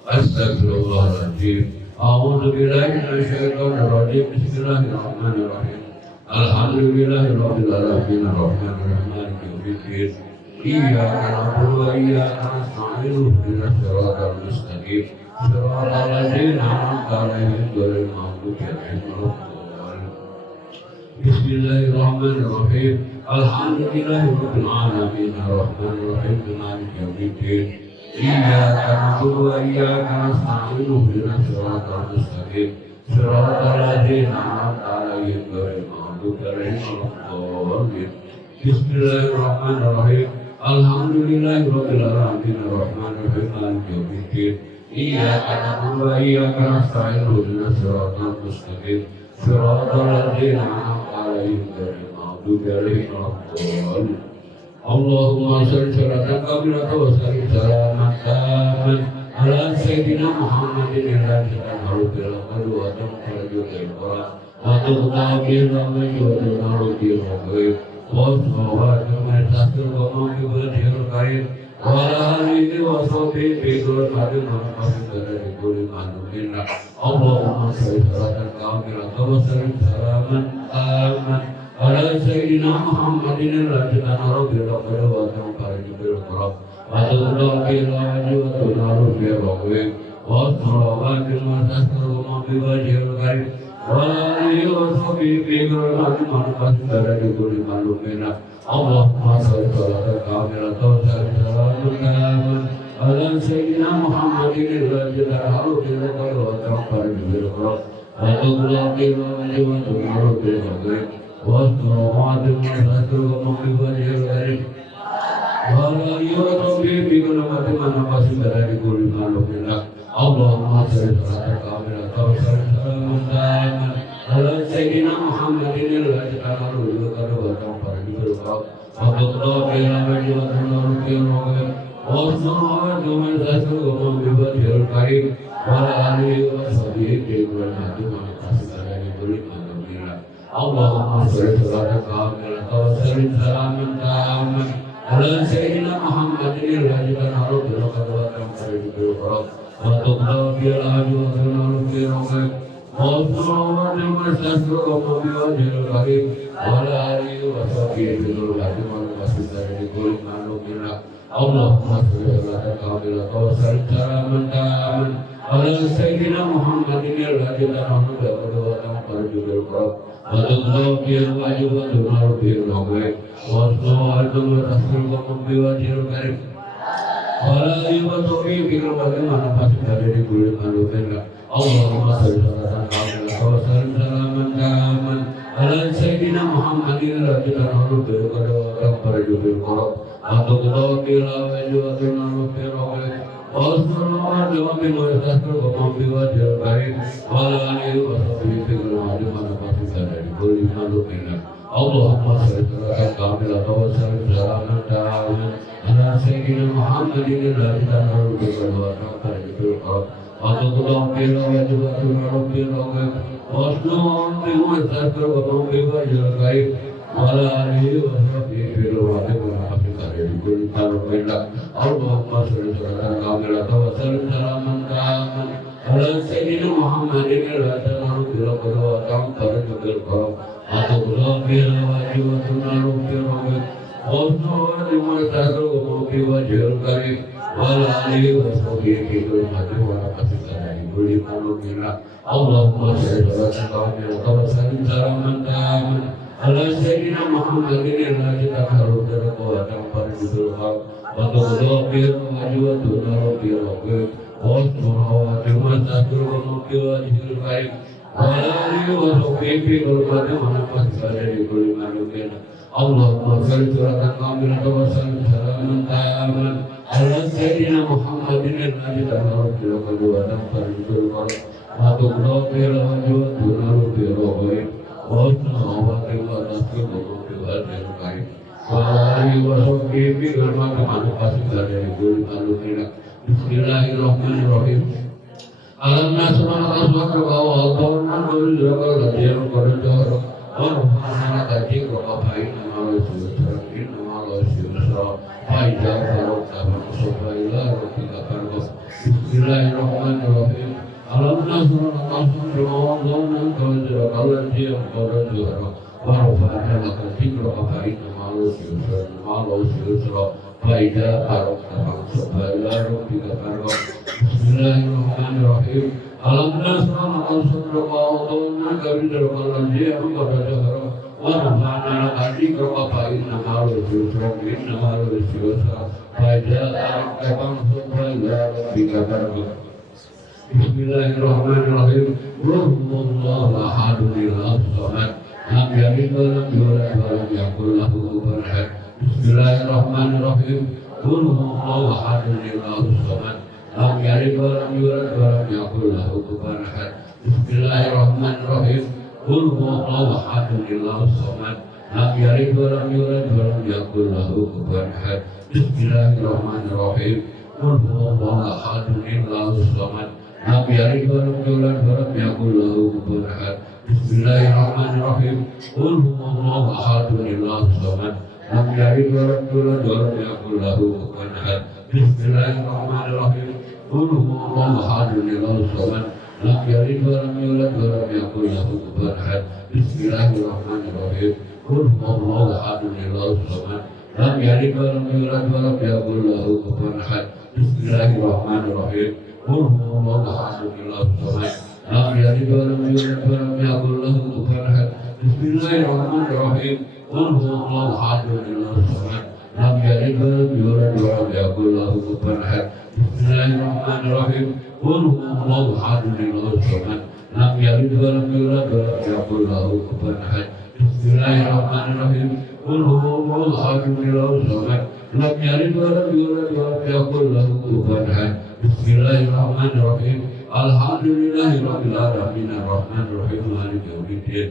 astaghfirullahaladzim. A'udzu billahi minasyaitonir rajim. Bismillahirrahmanirrahim. Alhamdulillahirabbil alamin arrahmanir rahim maliki yaumiddin. Iyyaka na'budu wa iyyaka nasta'in ihdinas siratal mustaqim siratal ladzina an'amta 'alaihim ghairil maghdubi 'alaihim waladdallin. Bismillahirrahmanirrahim. Alhamdulillahirabbil alamin arrahmanir rahim maliki yaumiddin. Iyyaka na'budu wa iyyaka nasta'in ihdinas siratal mustaqim siratal ladzina an'amta 'alaihim ghairil maghdubi 'alaihim waladdallin. Bismillahirrahmanirrahim. Alhamdulillahirabbil alamin arrahmanir rahim maliki yaumiddin. Iyyaka na'budu wa iyyaka nasta'in ihdinas siratal mustaqim siratal ladzina an'amta 'alaihim ghairil maghdubi 'alaihim waladdallin. Allahumma shalli salatan kamilatan wa sallim salaman taman ala sayyidina Muhammadin al-Fatihah al-Qur'an wa tamkhalul Qur'an wa tuqabil wa tunarul ghaib wa salawatu min tasbih wa mawlidil karim wa alihi wa sahbihi bi kulli madin wa qasdin kulli manumin. Allahumma shalli salatan kamilatan wa sallim salaman taman ala sayyidina Muhammadin al-Fatihah al-Qur'an wa tamkhalul Qur'an wa tuqabil wa tunarul ghaib wa salawatu min tasbih wa mawlidil karim wali wasfi fikr al-manfas dari kulli malumina. Allahumma shalli salatan kamilatan salamun ala sayyidina Muhammadin al-Fatihah al-Qur'an wa tamkhalul Qur'an wa tuqabil wa tunarul ghaib wa salawatu min tasbih wa mawlidil karim wali wasfi fikr al-manfas dari kulli malumina. Allahumma shalli salatan kamilatan salamun ala sayyidina Muhammadin al-Fatihah al-Qur'an wa tamkhalul Qur'an wa tuqabil wa tunarul ghaib wa salawatu min tasbih wa mawlidil karim wa alihi wa sahbihi wa sallam. Allahumma shalli salatan kamilatan wa sallim salaman taman على سيدنا محمد الذي تنهر بالقدوة والخير بالقرب وتقضى بالأهل وتنهر بالرقيق والصلاة والسلام بوجه الكريم وعلى آله وصحبه بالرحمة والمسجد لكل معلوم لنا اللهم صل على كاملة وسلم سلاما تاما على سيدنا محمد الذي تنهر بالقدوة والخير بالقرب وتقضى بالواجب وتنهر بالرقيق والصلاة والسلام بوجه الكريم وعلى آله وصحبه بالرحمة والمسجد لكل معلوم لنا اللهم صل على كاملة وسلم سلاما تاما على سيدنا محمد الذي تنهر بالقدوة والخير بالقرب وتقضى بالواجب وتنهر بالرقيق والصلاة والسلام بوجه الكريم وعلى آله وصحبه بالرحمة والمسجد لكل معلوم لنا اللهم صل على كاملة وسلم سلاما تاما على سيدنا محمد الذي تنهر بالقدوة والخير بالقرب وتقضى بالواجب وتنهر بالرقيق والصلاة والسلام بوجه الكريم وعلى آله وصحبه بالرحمة والمسجد لكل معلوم لنا اللهم صل على كاملة وسلم سلاما تاما على سيدنا محمد الذي تنهر بالقدوة والخير بالقرب وتقضى بالواجب وتنهر بالرقيق والصلاة والسلام بوجه الكريم وعلى آله وصحبه بالرحمة والمسجد لكل معلوم لنا اللهم صل على كاملة وسلم سلاما تاما على سيدنا محمد الذي تنهر بالقدوة والخير بالقرب وتقضى بالواجب وتنهر بالرقيق والصلاة والسلام بوجه الكريم وعلى آله وصحبه بالرحمة والمسجد لكل معلوم لنا اللهم صل على كاملة وسلم سلاما تاما على سيدنا محمد الذي تنهر بالقدوة والخير بالقرب وتقضى بالواجب وتنهر بالرقيق والصلاة والسلام بوجه الكريم وعلى آله وصحبه بالرحمة والمسجد لكل معلوم لنا بسم الله الرحمن الرحيم alam nasrul aswad wa wadana bil rajul qadar warfa'ana kaji wa bain nama rasulin nama rasul faida barok sama subaila rabbika barok bismillahirrahmanirrahim alam nasrul aswad wa wadana bil rajul qadar warfa'ana kaji wa bain nama rasul faida barok sama subaila rabbika barok Bismillahirrahmanirrahim. Alam nasrah lakal sadrak wa wada'na kabidar kalajiyah kadajahara wa rafa'na lakadi kawabain namalul yusra innamalul yusra faida arakabang subhaya rabbika baraka Bismillahirrahmanirrahim. Qulhuwallahu ahadun samad lam yalid wa lam yulad wa lam yakul lahu kufuwan ahad Bismillahirrahmanirrahim. Qulhuwallahu ahadun samad lam yalid wa lam yulad wa lam yakul lahu kufuwan ahad Bismillahirrahmanirrahim. Qul huwallahu ahad Allahus samad lam yalid wa lam yulad wa lam yakul lahu kufuwan ahad Bismillahirrahmanirrahim. Qul huwallahu ahad Allahus samad lam yalid wa lam yulad wa lam yakul lahu kufuwan ahad Bismillahirrahmanirrahim. Qul huwallahu ahad Allahus samad lam yalid wa lam yulad wa lam yakul lahu kufuwan ahad Bismillahirrahmanirrahim. Qul huwallahu ahad Allahus samad lam yalid wa lam yulad wa lam yakul lahu kufuwan ahad Bismillahirrahmanirrahim. Qul huwallahu ahad Allahus samad lam yalid wa lam yulad wa lam yakul lahu kufuwan ahad Bismillahirrahmanirrahim. Qul huwallahu ahad Allahus samad lam yalid wa lam yulad wa lam yakul lahu kufuwan ahad Bismillahirrahmanirrahim. Qul huwallahu ahad Allahus samad lam yalid wa lam yulad wa lam yakul lahu kufuwan ahad Bismillahirrahmanirrahim. Qul huwallahu ahad Allahus samad lam yalid wa lam yulad wa lam yakul lahu kufuwan ahad Bismillahirrahmanirrahim. Qul huwallahu ahad Allahus samad lam yalid wa lam yulad wa lam yakul lahu kufuwan ahad Bismillahirrahmanirrahim. Alhamdulillahirabbil alamin arrahmanir rahim maliki yaumiddin.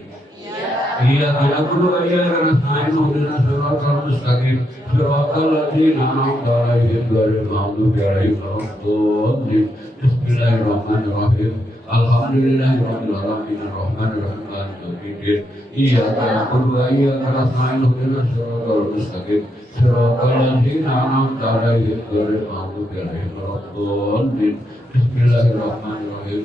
Iyyaka na'budu wa iyyaka nasta'in ihdinas siratal mustaqim siratal ladzina an'amta 'alaihim ghairil maghdubi 'alaihim waladdallin. Bismillahirrahmanirrahim. Alhamdulillahirabbil alamin arrahmanir rahim maliki الدين إياك نعبد وإياك نستعين اهدنا الصراط المستقيم صراط الذين أنعمت عليهم غير المغضوب عليهم ولا الضالين بسم الله الرحمن الرحيم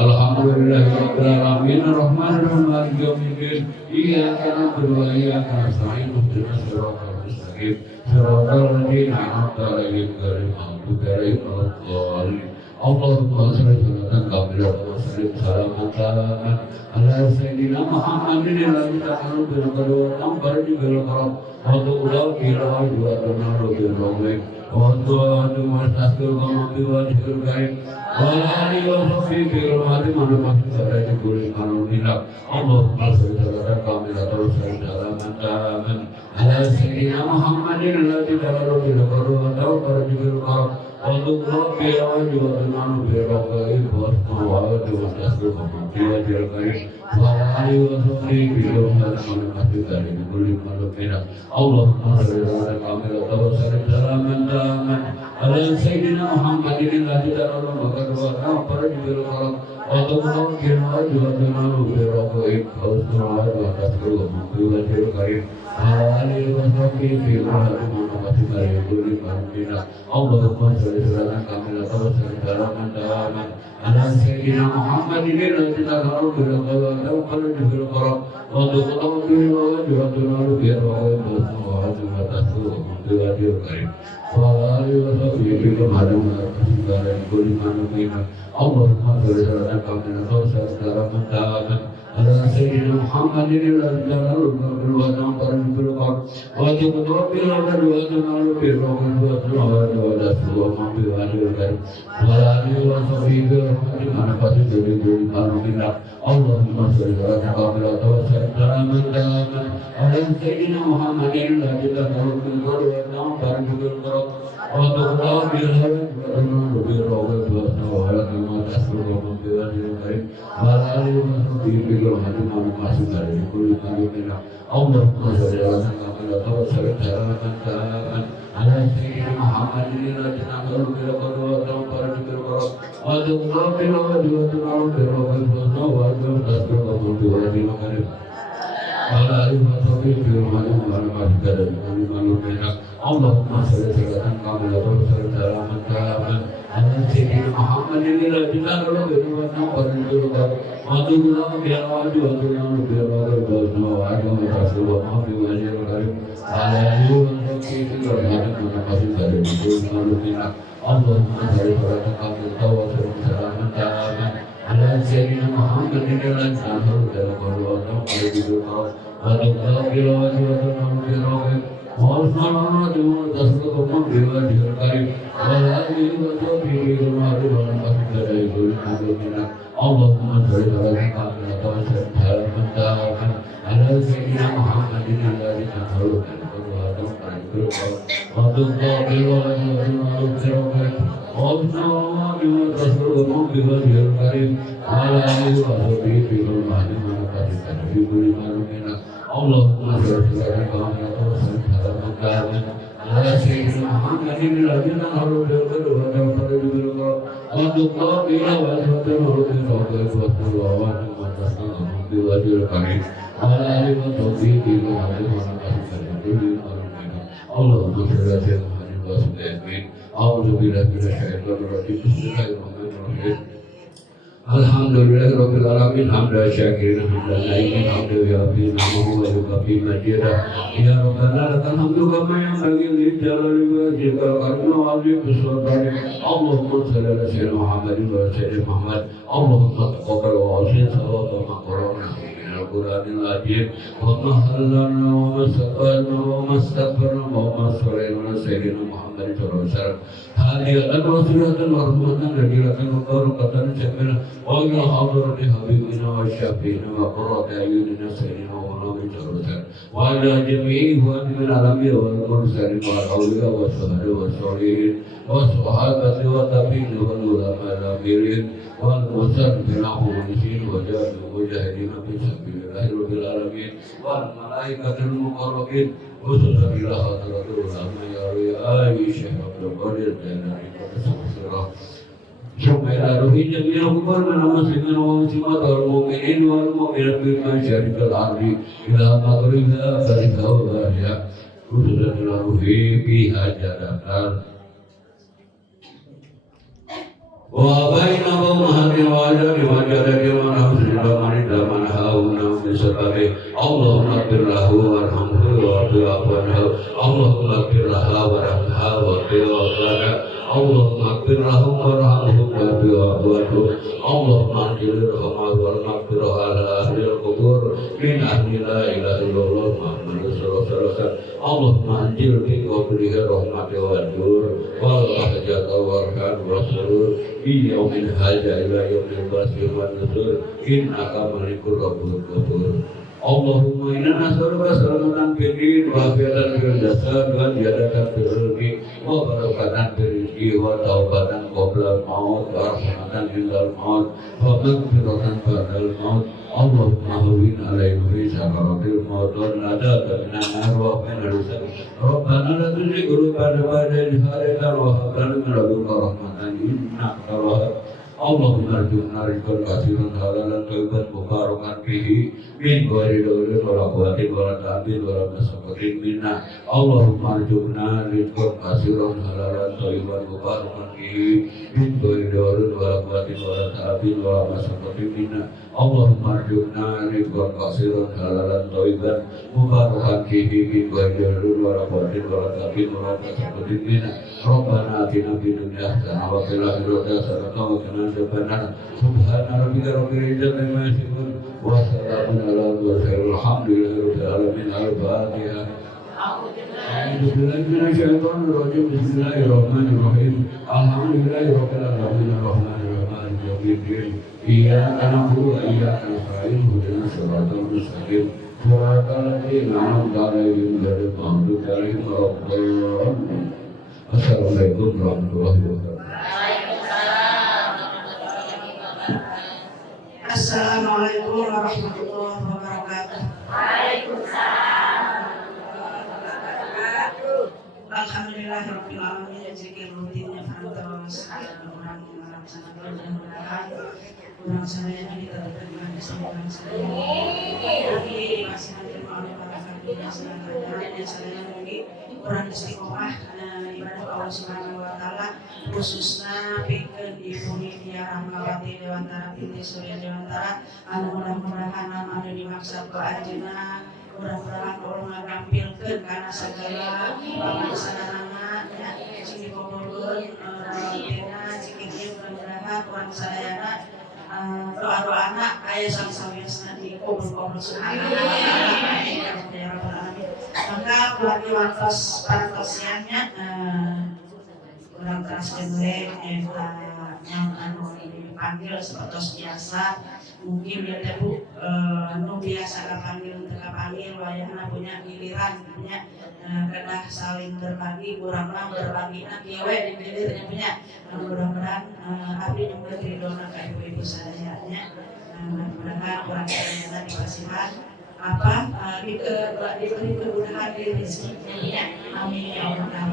الحمد لله رب العالمين الرحمن الرحيم مالك يوم الدين إياك نعبد وإياك نستعين اهدنا الصراط المستقيم صراط الذين أنعمت عليهم غير المغضوب عليهم ولا الضالين اللهم صل وسلم كاملا وسلم سلاما تاما على سيدنا محمد الذي تقرب بالقدر والنبر بالكرم وتقول إلى وجهنا بالرحمة وأنت مستحقكم بوجه الكريم وعلى آله وصحبه برحمة من مسجد كل قانوننا اللهم صل وسلم كاملا وسلم سلاما تاما على سيدنا محمد الذي تقرب بالقدر والنبر بالكرم وتقول إلى وجهنا بالرحمة وأنت مستحقكم بوجه الكريم وعلى آله وصحبه برحمة من مسجد كل قانوننا اللهم صل وسلم كاملا وسلم سلاما تاما على سيدنا محمد الذي تقرب بالقدر والنبر بالكرم وتقول إلى وجهنا بالرحمة وأنت مستحقكم بوجه الكريم وعلى آله وصحبه برحمة من مسجد كل قانوننا اللهم صل وسلم كاملا وسلم سلاما تاما على سيدنا محمد الذي تقرب بالقدر والنبر بالكرم وتقول إلى وجهنا بالرحمة وأنت مستحقكم بوجه الكريم وعلى آله وصحبه برحمة من مسجد كل قانوننا اللهم صل وسلم كاملا وسلم سلاما تاما على سيدنا محمد الذي تقرب بالقدر بالكرم وتقول إلى وجهنا بالرحمة وأنت بوجه الكريم وعلى آله وصحبه برحمة من مسجد كل قانوننا اللهم صل وسلم كاملا وسلم سلاما تاما على سيدنا محمد الذي تقرب بالقدر بالكرم وتقول إلى وجهنا بالرحمة وأنت بوجه الكريم وعلى آله وصحبه برحمة من مسجد كل قانوننا اللهم صل وسلم كاملا وسلم سلاما تاما على سيدنا محمد الذي تقرب بالقدر بالكرم وتقول إلى وجهنا بالرحمة وأنت بوجه الكريم وعلى آله وصحبه برحمة من مسجد كل قانوننا اللهم صل وسلم كاملا وسلم سلاما تاما على سيدنا محمد الذي تقرب بالقدر بالكرم وتقول إلى وجهنا بالرحمة وأنت بوجه الكريم وعلى آله وصحبه برحمة من مسجد كل قانوننا اللهم صل وسلم كاملا وسلم سلاما تاما على سيدنا محمد الذي تقرب بالقدر بالكرم وتقول إلى وجهنا بالرحمة والصلاة والتسليم بوجه الكريم وعلى آله وصحبه برحمة من مسجد كل قانوننا اللهم صل وسلم كاملا وسلم سلاما تاما على سيدنا محمد الذي تقرب بالقدر بالكرم وتقول إلى وجهنا بالرحمة والصلاة والتسليم بوجه الكريم وعلى آله وصحبه برحمة من مسجد كل قانوننا اللهم صل وسلم كاملا وسلم سلاما تاما على سيدنا محمد الذي تقرب بالقدر بالكرم وتقول إلى وجهنا بالرحمة والتسليم بوجه الكريم وعلى آله وصحبه برحمة من مسجد كل قانوننا اللهم صل وسلم وسلم أعوذ بالله من الشيطان الرجيم بسم الله الرحمن الرحيم الحمد لله رب العالمين حمدا شاكرين حمدا نعيمين حمدا يوافي نعمه ويكافي مجيدا يا ربنا لك الحمد كما ينبغي لجلال وجهك الكريم وعظيم سلطانك اللهم صل على سيدنا محمد وعلى سيدنا محمد اللهم تقبل وعصي ثواب ما قرانا من القرآن العظيم وما حللنا وما استقبلنا وما استغفرنا وما صلينا على سيدنا محمد صلى الله عليه وسلم هذه الوسيلة ورحمة نبيلة وبركة جميلة وإلى حضرة حبيبنا وشفينا وقرة أعيننا سيدنا ونبي صلى الله عليه وسلم وإلى جميع إخواننا من الأنبياء والمرسلين والأولياء والشهداء والصالحين والصحابة والتابعين والعلماء العاملين والمستغفرين والمؤمنين والمجاهدين في سبيل الله رب العالمين والملائكة المقربين خصوصا إلى حضرة العلماء يا شيخ عبد القادر الجيلاني قدس سره Sumela rohi jamil kubur nama muslimin wa muslimat wal mu'minin wal mu'minat bil masyarikal ardi ila maghribha farika wa bahya usulan rohi biha jadakal wa baina mahadin wa ajari wa jadadi wa nahusila manida manhauna misalari Allahumma birlahu warhamhu wa bi'afanhu Allahumma birlaha warhamha wa bi'afanhu Allahumma birlahu warhamhu wa bi'afanhu Allahumma anjilirhama wal maghfirah ala ahli al-qubur min ahli la ilaha illallah Muhammadur Rasulullah Allahumma anjil bi qabrihi rahmati wa nur wal ahjata warhan wa surur bi yaumin haja ila yaumil ba'thi wa nusur innaka malikur rabbul ghafur Allahumma inna nas'aluka salamatan fid din wa afiatan fil jasad wa ziyadatan fil rizqi wa barakatan fil rizqi wa taubatan qabla al-maut wa rahmatan indal maut wa maghfiratan ba'dal maut Allahumma hawwin alaina fi sakaratil maut wa najatan minan nar wa min ar-rizq Rabbana la tuzigh qulubana ba'da idh hadaytana wa hab lana min ladunka rahmatan innaka antal wahhab Allahumma arzuqna rizqan katsiran halalan thayyiban mubarakan fihi min ghairi dawrin wa la quwwatin wa la ta'bin wa la masaqatin minna Allahumma arzuqna rizqan katsiran halalan thayyiban mubarakan fihi min ghairi dawrin wa la quwwatin wa la ta'bin wa la masaqatin minna Allahumma arzuqna rizqan katsiran halalan thayyiban mubarakan fihi min ghairi dawrin wa la quwwatin wa la ta'bin wa la masaqatin minna Rabbana atina fid dunya hasanah wa fil akhirati hasanah wa qina adzabannar subhana rabbika rabbil izzati amma yasifun wa salamun alal mursalin walhamdulillahi rabbil alamin al-fatihah A'udzu billahi minasy syaithanir rajim bismillahirrahmanirrahim alhamdulillahi rabbil alamin arrahmanir rahim maliki yaumiddin iyyaka na'budu wa iyyaka nasta'in ihdinas siratal mustaqim siratal ladzina an'amta 'alaihim ghairil maghdubi 'alaihim waladdallin Assalamualaikum warahmatullahi wabarakatuh. Assalamualaikum warahmatullahi wabarakatuh. Alhamdulillahirabbil alamin jazikir rutinnya fanta wasallallahu alaihi wasallam kurang saya kita dengan kesempatan saya ini masih ada oleh para hadirin yang saya lagi kurang istiqomah ibadah Allah Subhanahu wa taala khususnya pikeun Ibu Nidia Rahmawati Dewantara binti Surya Dewantara anu mudah-mudahan anu dimaksud ku ajeuna mudah-mudahan Allah ngagampilkeun kana sagala pamangsanana nya cing dikabulkeun tina cing ieu mudah-mudahan urang sadayana doa-doana aya sami-samiasna dikabul subhanahu wa taala ya rabbal alamin maka keluarga wantos parantosiannya urang teraskeun we yang anu dipanggil seperti biasa mungkin ya teh Bu nu biasa kapanggil teu kapanggil wayahna punya giliran punya kedah saling berbagi urang mah berbagina kieu we di gilirnya punya mudah-mudahan abdi nu ridona ka ibu-ibu sadaya nya mudah-mudahan urang sadaya dipasihan apa diberi kemudahan di rezekinya ya amin ya Allah.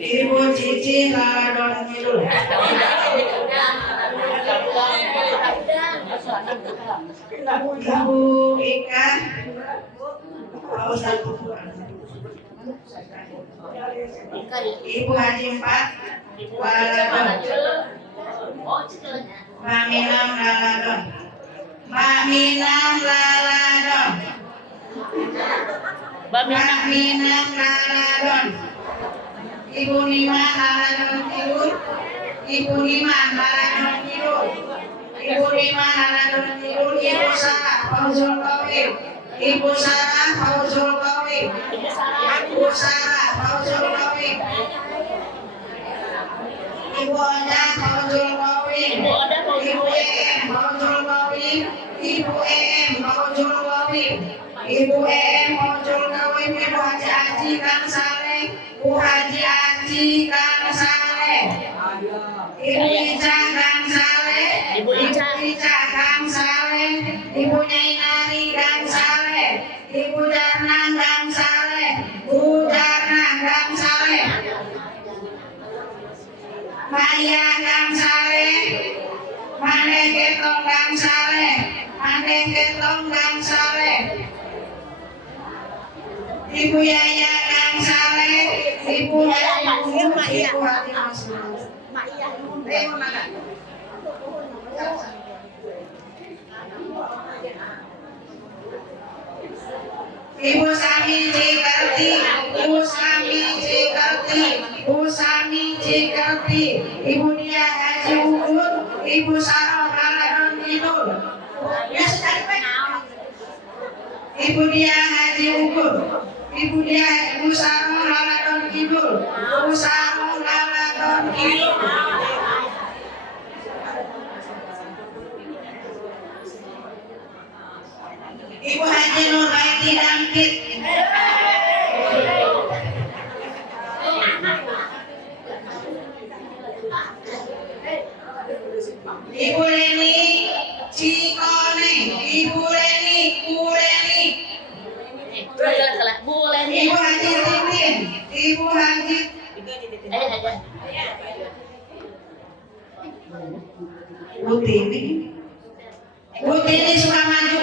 Ibu Cici Ladon Ngidul. Ibu Ika. Ibu Haji Empat. Maminam Laladon. Maminam Laladon. Maminam Laladon. Ibu Nima Laladon Kidul. Ibu Nima Laladon Kidul. Ibu Nima Laladon Kidul. Ibu Sarah Fauzul Qawim. Ibu Sarah Fauzul Qawim. Ibu Sarah Fauzul Qawim. Ibu Oja Gawin, Ibu Em Ojol Gawin, Ibu Em Ojol Gawin, Ibu Haji Aji Kang Saleh, Bu Haji Aji Kang Saleh, Ibu Ica Kang Saleh, Ibu Ica Kang Saleh, Ibu Nyai Nari Kang Saleh, Ibu Darna Kang Saleh, Bu Darna Kang Saleh, Maya Kang Saleh, Mane Ketong Kang Saleh, Mane Ketong Kang Saleh, Ibu Yaya Kang Saleh, Ibu Yaya Ibu Hati Masuk. Ibu Sami Cikerti, Ibu Sami Cikerti, Ibu Sami Cikerti, Ibu Dia Haji Ukur, Ibu Saroh Kaladon Kidul, Ibu Dia Haji Ukur, Ibu Dia Ibu Saroh Kaladon Kidul, Ibu Saroh Kaladon Kidul. Ibu Haji Nurbaiti Damkit, Ibu Reni Cikone, Ibu Reni, Ibu Reni, Ibu Haji Titin, Ibu Haji Butini, Butini Sukamaju.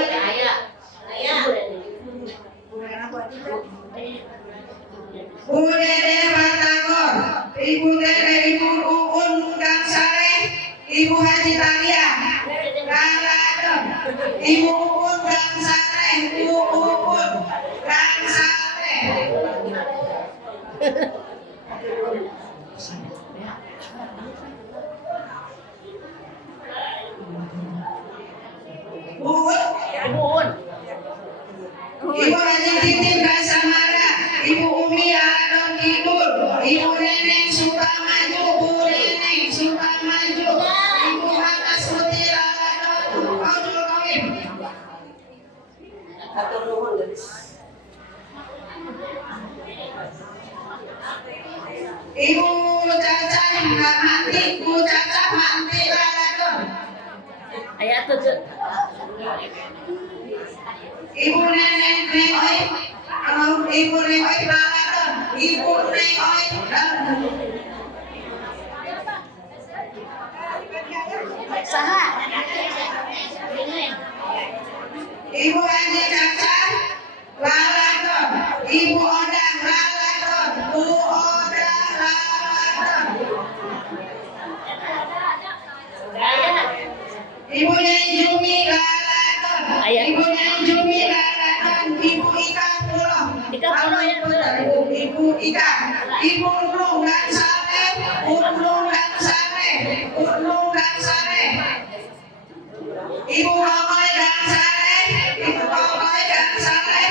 Bu Dede Batagor, Ibu Dede Ibu Uun Kang Saleh, Ibu Haji Talia, Kaladon, Ibu Uun Kang Saleh, Ibu Uun Kang Saleh. Uun, Ibu Haji Titin Kasamara, Ibu Umi Aladon Kidul, Ibu Neneng Sukamaju, Bu Neneng Sukamaju, Ibu Hakas Putih Aladon Ojol Gawin. Ibu Cacah Manti, Bu Cacah Manti Aladon. Ibu Neneng Nengoy, Ibu Nengoy Aladon, Ibu Nengoy Saha. Ibu Haji Cacah Laladon, Ibu Odang Laladon, Bu Odang Laladon. Ibu Nyai Jumi Laladon, Ibu Nyai Jumi Laladon, Ibu Ika Puloh, Ibu Ika, Ibu Nung Kang Saleh, Nung Kang Saleh, Nung Kang Saleh, Ibu Kokoy Kang Saleh, Ibu Kokoy Kang Saleh,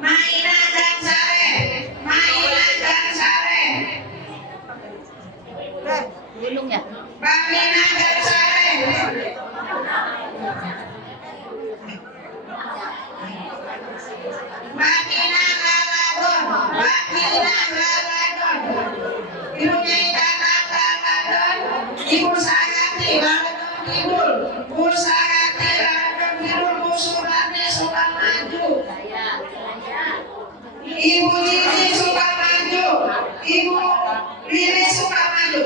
Maina Kang Saleh, Maina Kang Saleh, Bamina Kang Saleh, Bamina Laladon, Bamina Laladon, Ibu Nyai Tatang Laladon, Ibu Sagati Laladon Kidul, Bu Sagati Laladon Kidul, Bu Surati Sukamaju, Ibu Lili Sukamaju, Ibu Lili Sukamaju.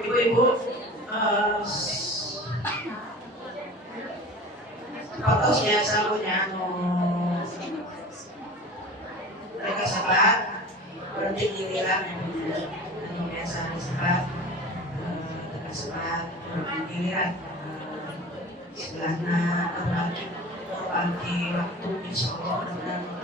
Ibu-ibu, fotonya salunya mereka sebat berarti giliran yang biasa sebat mereka sebat giliran sebelahnya lagi waktu di Solo dan